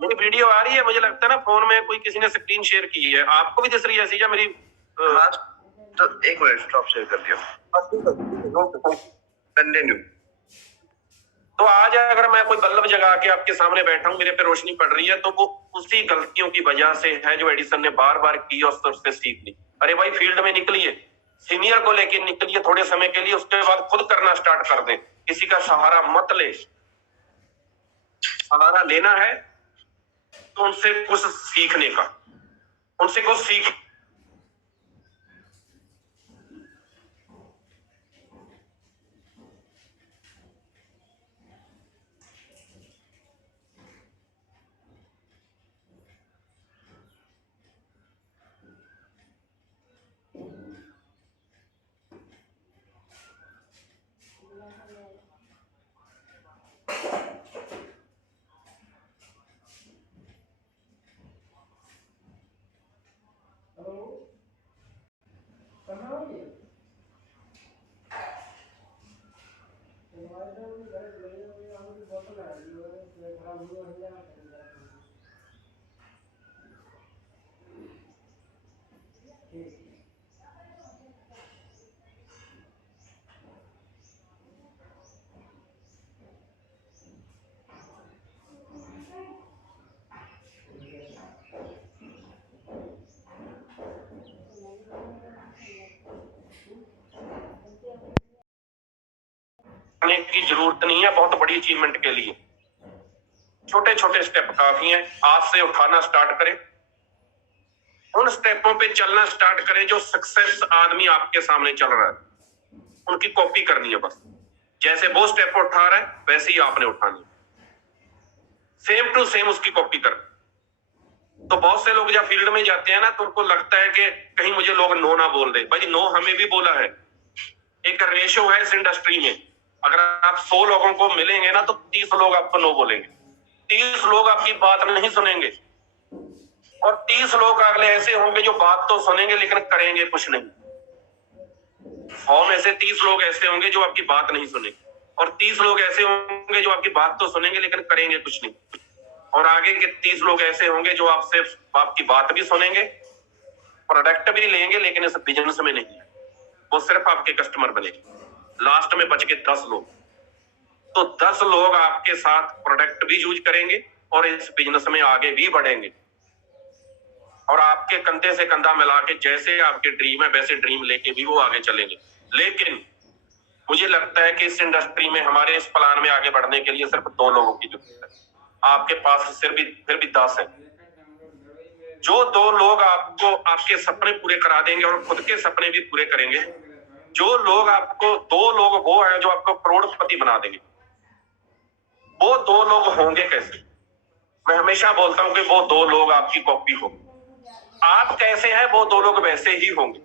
मेरी वीडियो आ रही है? मुझे लगता है ना फोन में कोई किसी ने स्क्रीन शेयर की है, आपको भी दिख रही है ऐसी क्या मेरी? हाँ तो एक मिनट, स्टॉप शेयर कर दिया, कंटिन्यू। तो आज अगर मैं कोई बल्ब जगा के आपके सामने बैठा हूं, मेरे पे रोशनी पड़ रही है, तो वो उसी गलतियों की वजह से है जो एडिसन ने बार बार की और उससे सीख ली। अरे भाई, फील्ड में निकलिए, सीनियर को लेके निकलिए थोड़े समय के लिए, उसके बाद खुद करना स्टार्ट कर दें। किसी का सहारा मत ले। सहारा लेना है तो उनसे कुछ सीखने का, उनसे कुछ सीख। करने की जरूरत नहीं है बहुत बड़ी अचीवमेंट के लिए। छोटे छोटे स्टेप काफी हैं। आज से उठाना स्टार्ट करें, उन स्टेपों पे चलना स्टार्ट करें जो सक्सेस आदमी आपके सामने चल रहा है, उनकी कॉपी करनी है बस। जैसे वो स्टेप उठा रहा है वैसे ही आपने उठानी है, सेम टू सेम उसकी कॉपी कर। तो बहुत से लोग जब फील्ड में जाते हैं ना तो उनको लगता है कि कहीं मुझे लोग नो ना बोल दे। भाई नो हमें भी बोला है। एक रेशियो है इस इंडस्ट्री में, अगर आप 100 लोगों को मिलेंगे ना तो 30 लोग आपको नो बोलेंगे, 30 लोग आपकी बात नहीं सुनेंगे, और 30 लोग अगले ऐसे होंगे जो बात तो सुनेंगे लेकिन करेंगे कुछ नहीं। 100 में से 30 लोग ऐसे होंगे जो आपकी बात नहीं सुनेंगे, और 30 लोग ऐसे होंगे जो आपकी बात तो सुनेंगे लेकिन करेंगे कुछ नहीं, और आगे के 30 लोग ऐसे होंगे जो आपसे आपकी बात भी सुनेंगे, प्रोडक्ट भी लेंगे लेकिन इस बिजनेस में नहीं, वो सिर्फ आपके कस्टमर बनेंगे। लास्ट में बच के 10 लोग, तो 10 लोग आपके साथ प्रोडक्ट भी यूज करेंगे और इस बिजनेस में आगे भी बढ़ेंगे, और आपके कंधे से कंधा मिला के जैसे आपके ड्रीम है वैसे ड्रीम लेके भी वो आगे चलेंगे। लेकिन मुझे लगता है कि इस इंडस्ट्री में हमारे इस प्लान में आगे बढ़ने के लिए सिर्फ 2 लोगों की जरूरत है। आपके पास फिर भी 10 है। जो 2 लोग आपको आपके सपने पूरे करा देंगे और खुद के सपने भी पूरे करेंगे। जो लोग आपको 2 लोग वो है जो आपको करोड़पति बना देंगे। वो 2 लोग होंगे कैसे? मैं हमेशा बोलता हूं कि वो 2 लोग आपकी कॉपी हो। आप कैसे हैं वो 2 लोग वैसे ही होंगे।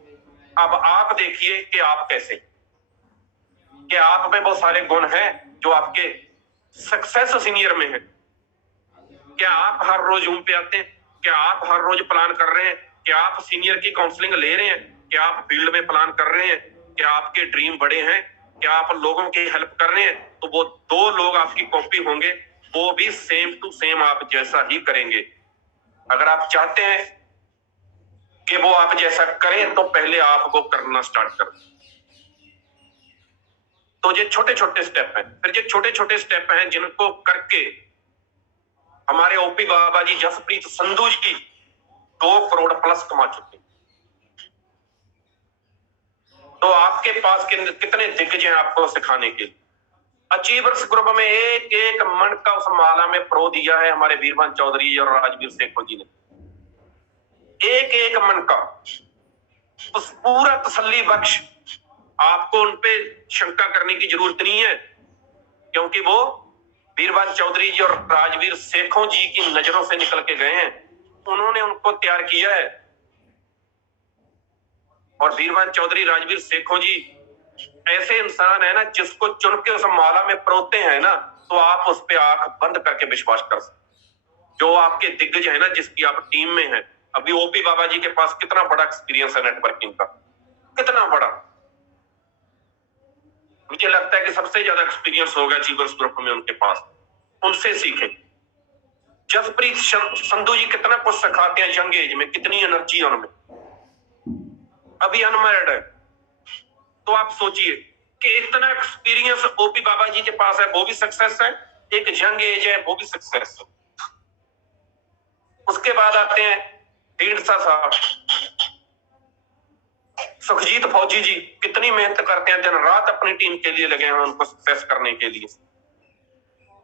अब आप देखिए कि आप कैसे, कि आप में बहुत सारे गुण हैं जो आपके सक्सेस सीनियर में है। क्या आप हर रोज रूम पे आते हैं? क्या आप हर रोज प्लान कर रहे हैं? क्या आप सीनियर की काउंसलिंग ले रहे हैं? क्या आप फील्ड में प्लान कर रहे हैं? क्या आपके ड्रीम बड़े हैं? क्या आप लोगों की हेल्प कर रहे हैं? तो वो 2 लोग आपकी कॉपी होंगे, वो भी सेम टू सेम आप जैसा ही करेंगे। अगर आप चाहते हैं कि वो आप जैसा करें तो पहले आप वो करना स्टार्ट करें। तो ये छोटे छोटे स्टेप हैं। फिर ये छोटे छोटे स्टेप हैं जिनको करके हमारे ओपी बाबा जी जसप्रीत संधू जी 2 करोड़ प्लस कमा चुके। तो आपके पास कितने दिग्गज हैं आपको सिखाने के लिए। अचीवर्स ग्रुप में एक एक मन का उस माला में प्रो दिया है हमारे वीरवान चौधरी और राजवीर सेखो जी ने। एक एक मन का उस पूरा तसल्ली बख्श, आपको उनपे शंका करने की जरूरत नहीं है, क्योंकि वो वीरवान चौधरी जी और राजवीर सेखों जी की नजरों से निकल के गए हैं। उन्होंने उनको तैयार किया है, और वीरवान चौधरी राजवीर सेखों जी ऐसे इंसान है ना जिसको चुन के उस माला में परोते हैं ना तो आप उस पर आंख बंद करके विश्वास कर सकते। जो आपके दिग्गज है ना जिसकी आप टीम में है, अभी ओपी बाबा जी के पास कितना बड़ा एक्सपीरियंस है नेटवर्किंग का, कितना बड़ा। मुझे लगता है कि सबसे ज्यादा एक्सपीरियंस होगा अचीवर्स ग्रुप में उनके पास, उनसे सीखें। जसप्रीत संधू जी कितना कुछ सिखाते हैं यंग एज में, कितनी एनर्जी है उनमें, अभी अनमैरिड है। तो आप सोचिए कि इतना एक्सपीरियंस ओपी बाबा जी के पास है, वो भी सक्सेस है, एक यंग एज है वो भी सक्सेस है। उसके बाद आते हैं ढींढसा साहब, सुखजीत फौजी जी कितनी मेहनत करते हैं, दिन रात अपनी टीम के लिए लगे हैं उनको सक्सेस करने के लिए।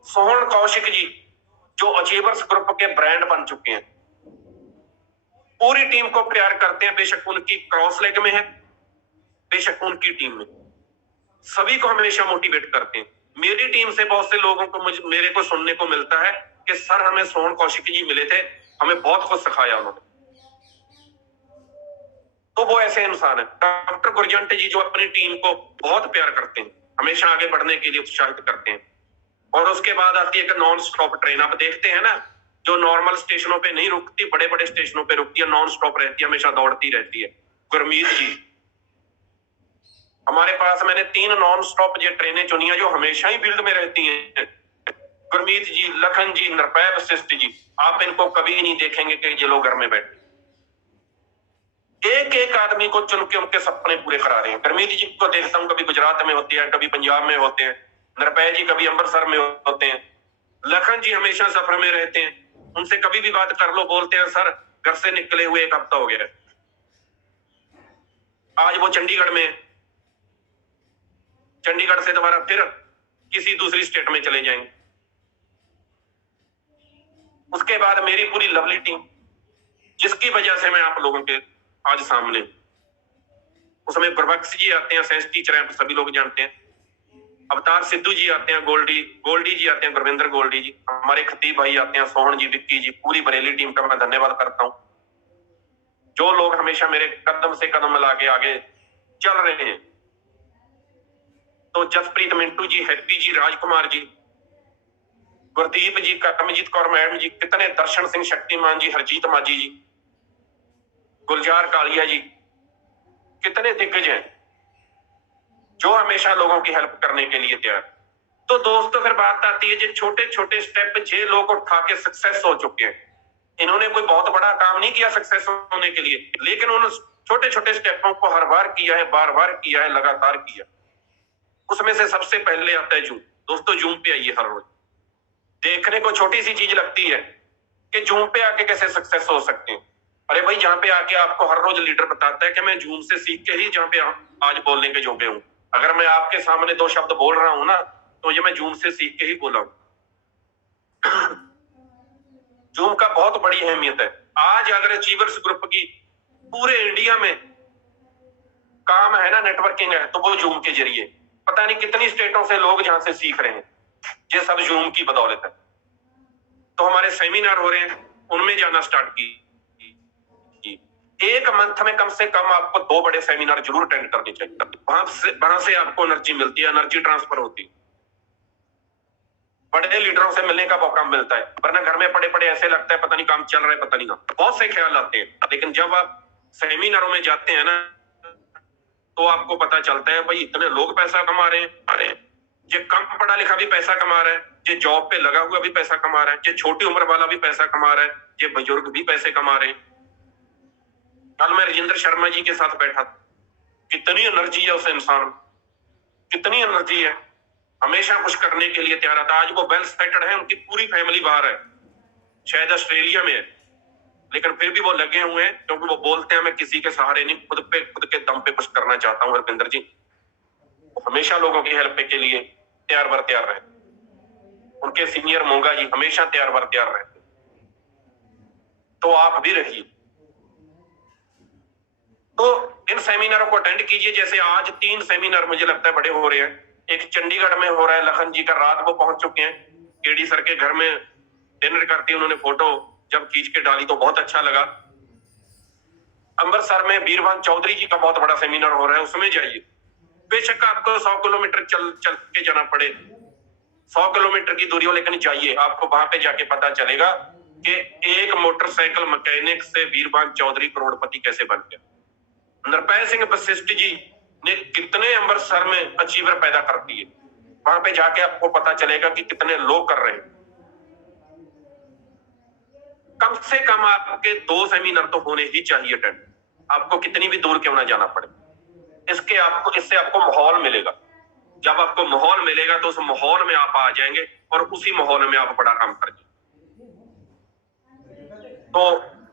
सोहन कौशिक जी जो अचीवर्स ग्रुप के ब्रांड बन चुके हैं, पूरी टीम को प्यार करते हैं, बेशक उनकी क्रॉस लेग में है, बेशक उनकी टीम में, सभी को हमेशा मोटिवेट करते हैं। मेरी टीम से बहुत से लोगों को मेरे को सुनने को मिलता है कि सर हमें सोहन कौशिक जी मिले थे, हमें बहुत कुछ सिखाया उन्होंने। तो वो ऐसे इंसान है। डॉक्टर गुरजंट जी जो अपनी टीम को बहुत प्यार करते हैं, हमेशा आगे बढ़ने के लिए उत्साहित करते हैं। और उसके बाद आती है नॉन स्टॉप ट्रेन, आप देखते हैं ना जो नॉर्मल स्टेशनों पे नहीं रुकती, बड़े बड़े स्टेशनों पे रुकती है, नॉन स्टॉप रहती है, हमेशा दौड़ती रहती है, गुरमीत जी। हमारे पास मैंने 3 नॉन स्टॉप ये ट्रेनें चुनी है जो हमेशा ही फील्ड में रहती हैं। गुरमीत जी, लखन जी, निरपैव वशिष्ठ जी, आप इनको कभी नहीं देखेंगे कि ये लोग घर में बैठे। एक एक आदमी को चुन के उनके सपने पूरे करा रहे हैं। गुरमीत जी को देखता हूँ, कभी गुजरात में होते हैं, कभी पंजाब में होते हैं, निर्भय जी कभी अमृतसर में होते हैं, लखन जी हमेशा सफर में रहते हैं। उनसे कभी भी बात कर लो, बोलते हैं सर घर से निकले हुए 1 हफ्ता हो गया। आज वो चंडीगढ़ में, चंडीगढ़ से दोबारा फिर किसी दूसरी स्टेट में चले जाएंगे। उसके बाद मेरी पूरी लवली टीम, जिसकी वजह से मैं आप लोगों के आज सामने, उसमें गुरबख्श जी आते हैं, साइंस टीचर हैं, सभी लोग जानते हैं। अवतार सिद्धू जी आते हैं, गोल्डी जी आते हैं, गुरविंदर गोल्डी जी, हमारे खतीब भाई आते हैं, सोहन जी, विक्की जी, पूरी बरेली टीम का मैं धन्यवाद करता हूं। जो लोग हमेशा मेरे कदम से कदम मिला के आगे चल रहे हैं। तो जसप्रीत मिंटू जी, हैप्पी जी, राजकुमार जी, गुरदीप जी, करमजीत कौर मैडम जी, कितने दर्शन सिंह शक्तिमान जी, हरजीत माझी जी, गुलजार कालिया जी, कितने दिग्गज हैं जो हमेशा लोगों की हेल्प करने के लिए तैयार। तो दोस्तों फिर बात आती है, जो छोटे छोटे स्टेप जे लोग उठा के सक्सेस हो चुके हैं। इन्होंने कोई बहुत बड़ा काम नहीं किया सक्सेस होने के लिए, लेकिन उन्होंने छोटे छोटे स्टेपों को हर बार किया है, बार बार किया है, लगातार किया। उसमें से सबसे पहले आता है जूम। दोस्तों जूम पे आइए हर रोज। देखने को छोटी सी चीज लगती है कि जूम पे आके कैसे सक्सेस हो सकते हैं। अरे भाई, जहां पे आके आपको हर रोज लीडर बताता है कि मैं जूम से सीख के ही जहां पे आज बोलने के जो पे हूं। अगर मैं आपके सामने 2 शब्द बोल रहा हूं ना, तो ये मैं जूम से सीख के ही बोला हूं। जूम का बहुत बड़ी अहमियत है। आज अगर अचीवर्स ग्रुप की पूरे इंडिया में काम है ना, नेटवर्किंग है, तो वो जूम के जरिए। पता नहीं कितनी स्टेटों से लोग जहां से सीख रहे हैं, ये सब जूम की बदौलत है। तो हमारे सेमिनार हो रहे हैं, उनमें जाना स्टार्ट की। एक मंथ में कम से कम आपको 2 बड़े सेमिनार जरूर अटेंड करने चाहिए। वहां से आपको एनर्जी मिलती है, एनर्जी ट्रांसफर होती है, बड़े लीडरों से मिलने का मौका मिलता है। वरना घर में पड़े पड़े ऐसे लगता है पता नहीं काम चल रहा है, पता नहीं ना, बहुत से ख्याल आते हैं। लेकिन जब आप सेमिनारों में जाते हैं ना, तो आपको पता चलता है भाई इतने लोग पैसा कमा रहे हैं। अरे जो कम पढ़ा लिखा भी पैसा कमा रहा है, जो जॉब पे लगा हुआ भी पैसा कमा रहा है, जो छोटी उम्र वाला भी पैसा कमा रहा है, जो बुजुर्ग भी पैसे कमा रहे हैं। कल मैं राजेंद्र शर्मा जी के साथ बैठा था। कितनी एनर्जी है उस इंसान में, कितनी एनर्जी है, हमेशा कुछ करने के लिए तैयार था। आज वो वेल सेटल्ड है, उनकी पूरी फैमिली बाहर है, शायद ऑस्ट्रेलिया में है, लेकिन फिर भी वो लगे हुए हैं, क्योंकि वो बोलते हैं मैं किसी के सहारे नहीं, खुद के दम पे कुछ करना चाहता हूँ। हरविंदर जी वो हमेशा लोगों की हेल्प के लिए तैयार बर तैयार रहे। उनके सीनियर मोंगा जी हमेशा तैयार बर तैयार रहे। तो आप भी रहिए। तो इन सेमिनारों को अटेंड कीजिए। जैसे आज 3 सेमिनार मुझे लगता है बड़े हो रहे हैं। एक चंडीगढ़ में हो रहा है, लखन जी का, रात को पहुंच चुके हैं। केडी सर के घर में डिनर करते उन्होंने फोटो जब खींच के डाली तो बहुत अच्छा लगा। अमृतसर में बीरभान चौधरी जी का बहुत बड़ा सेमिनार हो रहा है, उसमें जाइए। बेशक आपको 100 किलोमीटर चल के जाना पड़े, 100 किलोमीटर की दूरी हो, लेकिन जाइए। आपको वहां पे जाके पता चलेगा कि एक मोटरसाइकिल मैकेनिक से बीरभान चौधरी करोड़पति कैसे बन गया। निर्भय सिंह वशिष्ठ जी ने कितने अमृतसर में अचीवर पैदा कर दिए। वहां पे जाके आपको पता चलेगा कि कितने लोग कर रहे हैं। कम से कम आपके 2 सेमिनार तो होने ही चाहिए अटेंड, आपको कितनी भी दूर क्यों ना जाना पड़े। इससे आपको माहौल मिलेगा। जब आपको माहौल मिलेगा तो उस माहौल में आप आ जाएंगे और उसी माहौल में आप बड़ा काम करेंगे। तो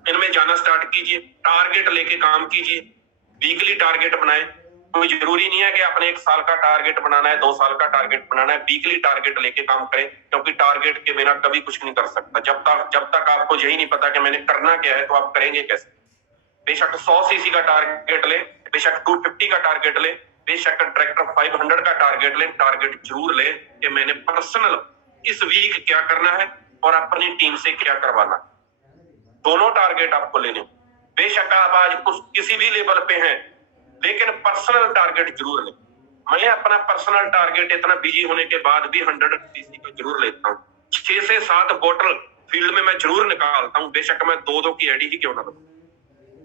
इनमें जाना स्टार्ट कीजिए, टारगेट लेके काम कीजिए, वीकली टारगेट बनाएं। कोई जरूरी नहीं है कि आपने 1 साल का टारगेट बनाना है, 2 साल का टारगेट बनाना है। वीकली टारगेट लेके काम करें, क्योंकि टारगेट के बिना कभी कुछ नहीं कर सकता। जब तक आपको यही नहीं पता कि मैंने करना क्या है, तो आप करेंगे कैसे। बेशक 100 सीसी का टारगेट ले, बेशक 250 का टारगेट ले, बेशक ट्रैक्टर 500 का टारगेट ले, टारगेट जरूर ले कि मैंने पर्सनल इस वीक क्या करना है और अपनी टीम से क्या करवाना। दोनों टारगेट आपको लेने। बेशक आप आज किसी भी लेवल पे हैं, लेकिन पर्सनल टारगेट जरूर लें। मैं अपना पर्सनल टारगेट इतना बिजी होने के बाद भी 100 सीसी का जरूर लेता हूँ। 6 से 7 बोतल फील्ड में मैं जरूर निकालता हूँ, बेशक मैं 2-2 की एडी ही क्यों ना लूं।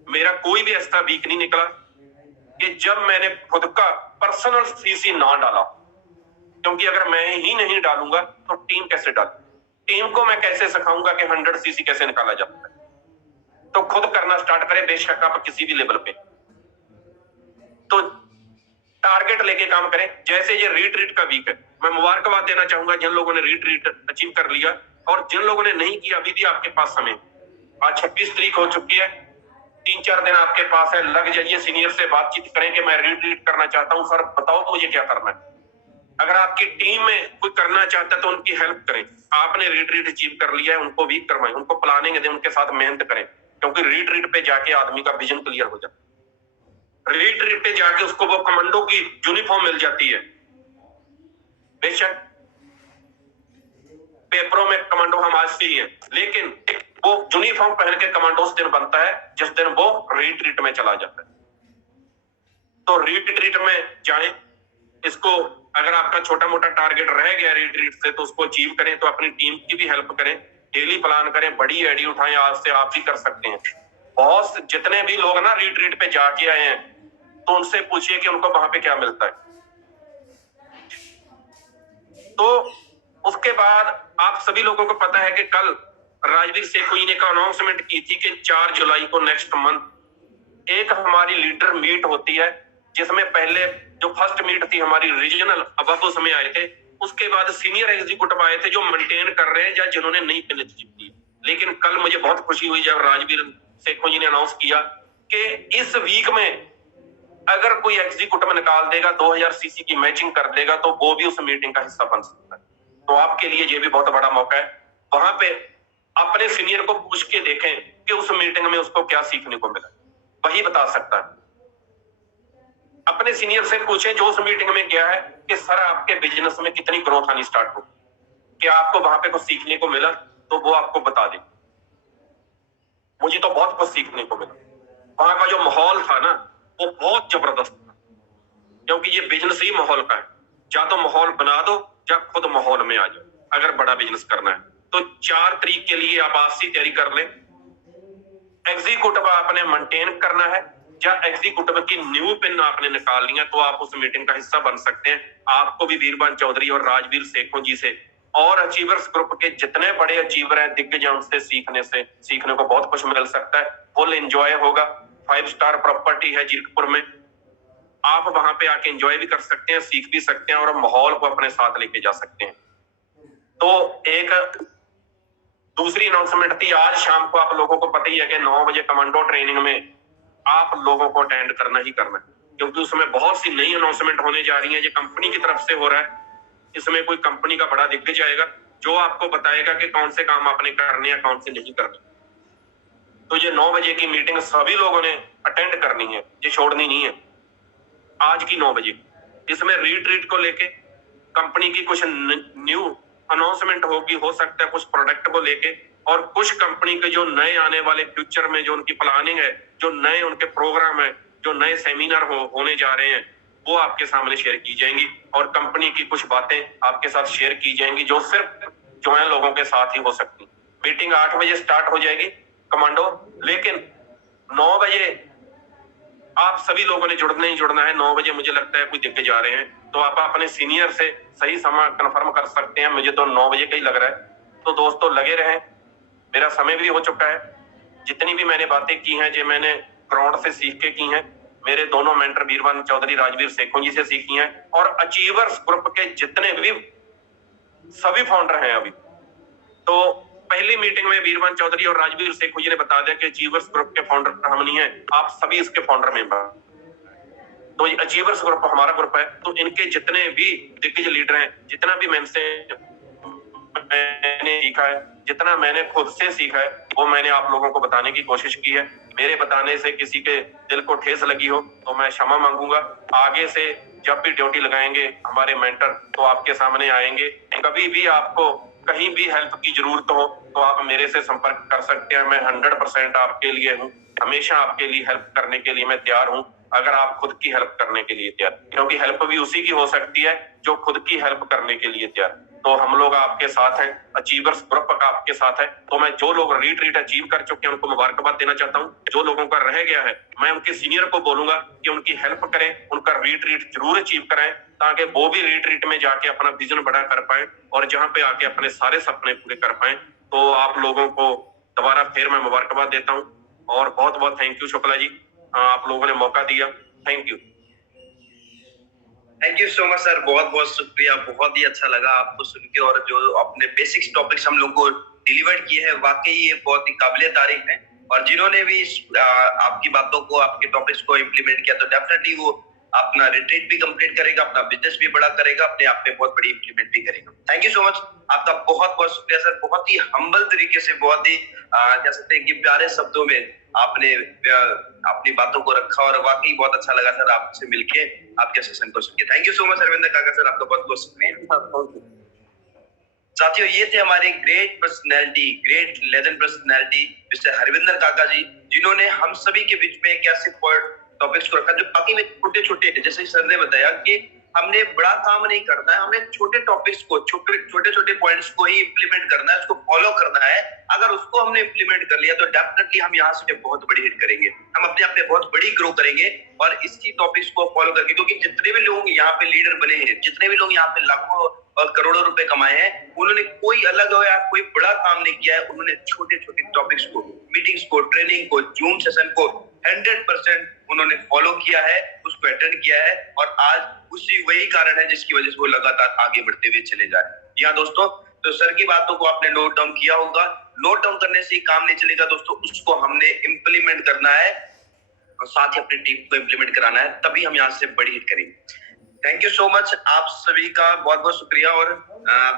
मेरा कोई भी ऐसा वीक नहीं निकला कि जब मैंने खुद का पर्सनल सीसी ना डाला, क्योंकि अगर मैं ही नहीं डालूंगा तो टीम कैसे डालू, टीम को मैं कैसे सिखाऊंगा कि 100 सीसी कैसे निकाला जाता है। तो खुद करना स्टार्ट करें, बेशक आप किसी भी लेवल पे। तो टारगेट लेके काम करें। जैसे ये रीट्रीट का वीक है, मैं मुबारकबाद देना चाहूंगा जिन लोगों ने रीट्रीट अचीव कर लिया, और जिन लोगों ने नहीं किया अभी भी आपके पास समय। आज 26 तारीख हो चुकी है, 3-4 दिन आपके पास है। लग जाइए, सीनियर से बातचीत करें कि मैं रीट्रीट करना चाहता हूं, सर बताओ मुझे क्या करना है। अगर आपकी टीम में कोई करना चाहता है तो उनकी हेल्प करें। आपने रीट्रीट अचीव कर लिया है, उनको भी करवाएं, उनको प्लानिंग दें, उनके साथ मेहनत करें, क्योंकि रीट्रीट पे जाके आदमी का विजन क्लियर हो जाता है। रीट्रीट पे जाके उसको वो कमांडो की यूनिफॉर्म मिल जाती है। बेशक पेपरों में कमांडो हम आज से ही हैं, लेकिन वो यूनिफॉर्म पहन के कमांडो उस दिन बनता है जिस दिन वो रीट्रीट में चला जाता है। तो रीट्रीट में जाएं। इसको अगर आपका छोटा मोटा टारगेट रह गया रीट्रीट से तो उसको अचीव करें, तो अपनी टीम की भी हेल्प करें, डेली प्लान करें, बड़ी आईडी उठाएं। आज से आप भी कर सकते हैं। बहुत जितने भी लोग ना रीट्रीट पे जाके आए हैं, तो उनसे पूछिए कि उनको वहां पे क्या मिलता है। तो उसके बाद आप सभी लोगों को पता है कि कल राजवीर सेखो जी ने एक अनाउंसमेंट की थी कि 4 जुलाई को नेक्स्ट मंथ एक हमारी लीडर मीट होती है, जिसमें पहले जो फर्स्ट मीट थी हमारी रीजनल, अब उसमें आए थे। उसके बाद सीनियर एग्जीक्यूटिव आए थे जो मेंटेन कर रहे हैं या जिन्होंने नहीं अचीव की। लेकिन कल मुझे बहुत खुशी हुई जब राजवीर सेखो जी ने अनाउंस किया कि इस वीक में अगर कोई एग्जीक्यूटिव निकाल देगा, 2000 सीसी की मैचिंग कर देगा, तो वो भी उस मीटिंग का हिस्सा बन सकता है। तो आपके लिए ये भी बहुत बड़ा मौका है। वहां पे अपने सीनियर को पूछ के देखें कि उस मीटिंग में उसको क्या सीखने को मिला, वही बता सकता है। अपने सीनियर से पूछें जो उस मीटिंग में गया है कि सर आपके बिजनेस में कितनी ग्रोथ आनी स्टार्ट हो, क्या आपको वहां पे कुछ सीखने को मिला, तो वो आपको बता दे। मुझे तो बहुत कुछ सीखने को मिला। वहां का जो माहौल था ना, वो बहुत जबरदस्त था, क्योंकि ये बिजनेस ही माहौल का है। या तो माहौल बना दो या खुद माहौल में आ जाओ, अगर बड़ा बिजनेस करना है। तो 4 तारीख के लिए आप आज से तैयारी कर लें। एग्जीक्यूटिव आपने मेंटेन करना है या एग्जीक्यूटिव की न्यू पिन आपने निकाल लिया, तो आप उस मीटिंग का हिस्सा बन सकते हैं। आपको भी वीरबान चौधरी और राजवीर सेखों जी से और अचीवर्स ग्रुप के जितने बड़े अचीवर हैं, दिग्गज, उनसे सीखने को बहुत कुछ मिल सकता है। फुल एंजॉय होगा। 5 स्टार प्रॉपर्टी है जीरकपुर में, आप वहां पे आके एंजॉय भी कर सकते हैं, सीख भी सकते हैं और माहौल को अपने साथ लेके जा सकते हैं। तो एक दूसरी अनाउंसमेंट थी, आज शाम को आप लोगों को पता ही है कि 9 बजे कमांडो ट्रेनिंग में आप लोगों को अटेंड करना ही करना है, क्योंकि उसमें बहुत सी नई अनाउंसमेंट होने जा रही है। ये कंपनी की तरफ से हो रहा है। इसमें कोई कंपनी का बड़ा दिग्गज आएगा जो आपको बताएगा कि कौन से काम आपने करने हैं, कौन से नहीं करने। तो ये 9 बजे की मीटिंग सभी लोगों ने अटेंड करनी है, ये छोड़नी नहीं है। आज की 9 बजे इसमें रीट्रीट को लेके कंपनी की कुछ न्यू अनाउंसमेंट होगी, हो सकता है कुछ प्रोडक्ट को लेके, और कुछ कंपनी के जो नए आने वाले फ्यूचर में जो उनकी प्लानिंग है, जो नए उनके प्रोग्राम है, जो नए सेमिनार होने जा रहे हैं, वो आपके सामने शेयर की जाएंगी। और कंपनी की कुछ बातें आपके साथ शेयर की जाएंगी जो सिर्फ ज्वाइन लोगों के साथ ही हो सकती। मीटिंग 8 बजे स्टार्ट हो जाएगी कमांडो, लेकिन 9 बजे आप सभी लोगों ने जुड़ना ही जुड़ना है। 9 बजे मुझे लगता है कोई दिक्कत जा रहे हैं, तो आप अपने सीनियर से सही समय कंफर्म कर सकते हैं। मुझे तो 9 बजे का ही लग रहा है। तो दोस्तों लगे रहें, मेरा समय भी हो चुका है। जितनी भी मैंने बातें की हैं, जो मैंने ग्राउंड से सीख के की हैं, मेरे दोनों मेंटर वीरबान चौधरी, राजवीर सेखों जी से सीखी हैं, और अचीवर्स ग्रुप के जितने भी सभी फाउंडर हैं अभी। तो पहली मीटिंग में वीरबान चौधरी और राजवीर सेखों जी ने बता दिया कि अचीवर्स ग्रुप के फाउंडर हम नहीं है, आप सभी इसके फाउंडर मेंबर। तो अचीवर्स ग्रुप हमारा ग्रुप है, तो इनके जितने भी दिग्गज लीडर हैं, जितना भी मैंने सीखा है, जितना मैंने खुद से सीखा है, वो मैंने आप लोगों को बताने की कोशिश की है। मेरे बताने से किसी के दिल को ठेस लगी हो तो मैं क्षमा मांगूंगा। आगे से जब भी ड्यूटी लगाएंगे हमारे मेंटर, तो आपके सामने आएंगे। कभी भी आपको कहीं भी हेल्प की जरूरत हो तो आप मेरे से संपर्क कर सकते हैं। मैं 100% आपके लिए हूँ, हमेशा आपके लिए हेल्प करने के लिए मैं तैयार हूँ, अगर आप खुद की हेल्प करने के लिए तैयार, क्योंकि हेल्प भी उसी की हो सकती है जो खुद की हेल्प करने के लिए तैयार। तो हम लोग आपके साथ हैं, अचीवर्स ग्रुप का आपके साथ है। तो मैं जो लोग रीट्रीट अचीव कर चुके हैं उनको मुबारकबाद देना चाहता हूँ। जो लोगों का रह गया है, मैं उनके सीनियर को बोलूंगा कि उनकी हेल्प करें, उनका रीट्रीट जरूर अचीव कराएं, ताकि वो भी रीट्रीट में जाके अपना विजन बड़ा कर पाए और जहां पे आके अपने सारे सपने पूरे कर पाए। तो आप लोगों को दोबारा फिर मैं मुबारकबाद देता हूँ। और बहुत बहुत थैंक यू शुक्ला जी, आप लोगों ने मौका दिया। Thank you. Thank you so much sir, बहुत बहुत शुक्रिया। बहुत ही अच्छा लगा आपको सुन के, और जो अपने बेसिक्स टॉपिक्स हम लोग को डिलीवर किए हैं, वाकई ये बहुत ही काबिले तारीफ है। और जिन्होंने भी आपकी बातों को, आपके टॉपिक्स को इम्प्लीमेंट किया, तो डेफिनेटली वो अपना रिट्रीट भी कंप्लीट करेगा, अपना बिजनेस भी बड़ा करेगा, अपने आप में बहुत बड़ी इम्प्लीमेंट भी करेगा। थैंक यू सो मच, आपका बहुत बहुत शुक्रिया सर। बहुत ही हम्बल तरीके से, बहुत ही कह सकते हैं कि प्यारे शब्दों में आपने अपनी बातों को रखा, और वाकई बहुत अच्छा लगा सर आपसे मिलके, आपके सेशन को सुन के। Thank you so much Arvinder काका सर, आपका बहुत बहुत शुक्रिया। साथियों, ये थे हमारे great personality, great legend personality mister Harvinder काका जी, जिन्होंने हम सभी के बीच में एक ऐसे टॉपिक्स को रखा जो बाकी में छोटे छोटे, जैसे सर ने बताया कि हमने बड़ा काम नहीं करना है, हमने छोटे टॉपिक्स को, छोटे छोटे पॉइंट्स को ही इंप्लीमेंट करना है, उसको फॉलो करना है। अगर उसको हमने इंप्लीमेंट कर लिया तो डेफिनेटली हम यहाँ से बहुत बड़ी हिट करेंगे, हम अपने आप में बहुत बड़ी ग्रो करेंगे। और इसी टॉपिक्स को फॉलो करके, क्योंकि जितने भी लोग यहाँ पे लीडर बने हैं, जितने भी लोग यहाँ पे लाखों और करोड़ों रुपए कमाए हैं, उन्होंने कोई अलग हो या कोई बड़ा काम नहीं किया है। उन्होंने छोटे छोटे टॉपिक्स को, मीटिंग्स को, ट्रेनिंग को, जूम सेशन को 100% उन्होंने फॉलो किया है, उसको अटेंड किया है, और आज उसी वही कारण है जिसकी वजह से वो लगातार आगे बढ़ते हुए चले जा रहे हैं। यहाँ दोस्तों, तो सर की बातों को आपने नोट डाउन किया होगा। नोट डाउन करने से ही काम नहीं चलेगा दोस्तों, उसको हमने इम्प्लीमेंट करना है, और साथ ही अपनी टीम को इम्प्लीमेंट कराना है, तभी हम यहाँ से बड़ी हिट करेंगे। थैंक यू सो मच, आप सभी का बहुत बहुत शुक्रिया, और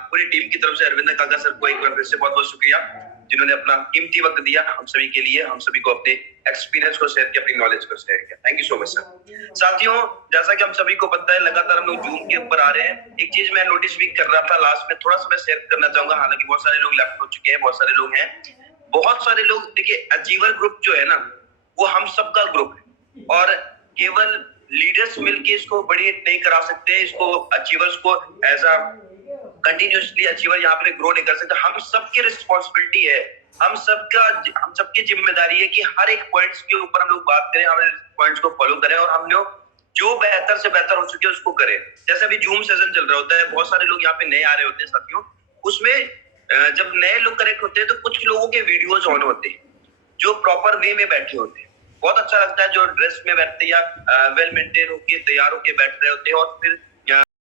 पूरी टीम की तरफ से अरविंदर काका सर को एक बार फिर से बहुत बहुत शुक्रिया, जिन्होंने अपना कीमती वक्त दिया हम सभी के लिए, हम सभी को अपने एक्सपीरियंस को शेयर किया, अपनी नॉलेज को शेयर किया। Thank you so much sir. साथियों, जैसा कि हम सभी को पता है, लगातार हम लोग जूम के ऊपर आ रहे हैं। एक चीज मैं नोटिस भी कर रहा था, लास्ट में थोड़ा सा मैं शेयर करना चाहूंगा, हालांकि बहुत सारे लोग लेफ्ट हो चुके हैं, बहुत सारे लोग हैं, बहुत सारे लोग। देखिए, अचीवर ग्रुप जो है ना, वो हम सबका ग्रुप है, और केवल लीडर्स मिलके इसको बड़ी हिट नहीं करा सकते, इसको अचीवर्स को एज अ कंटिन्यूअसली अचीवर यहाँ पे ग्रो नहीं कर सकते। हम सबकी रिस्पॉन्सिबिलिटी है, हम सबकी जिम्मेदारी है कि हर एक पॉइंट्स के ऊपर हम लोग बात करें, हम पॉइंट्स को फॉलो करें, और हम लोग जो बेहतर से बेहतर हो सके उसको करें। जैसे अभी जूम सेशन चल रहा होता है, बहुत सारे लोग यहाँ पे नए आ रहे होते हैं साथियों, उसमें जब नए लोग कनेक्ट होते हैं तो कुछ लोगों के वीडियोज ऑन होते हैं जो प्रॉपर वे में बैठे होते हैं। बहुत अच्छा लगता है जो ड्रेस में बैठते हैं या वेल मेंटेन होके तैयार होके बैठ रहे होते हैं, और फिर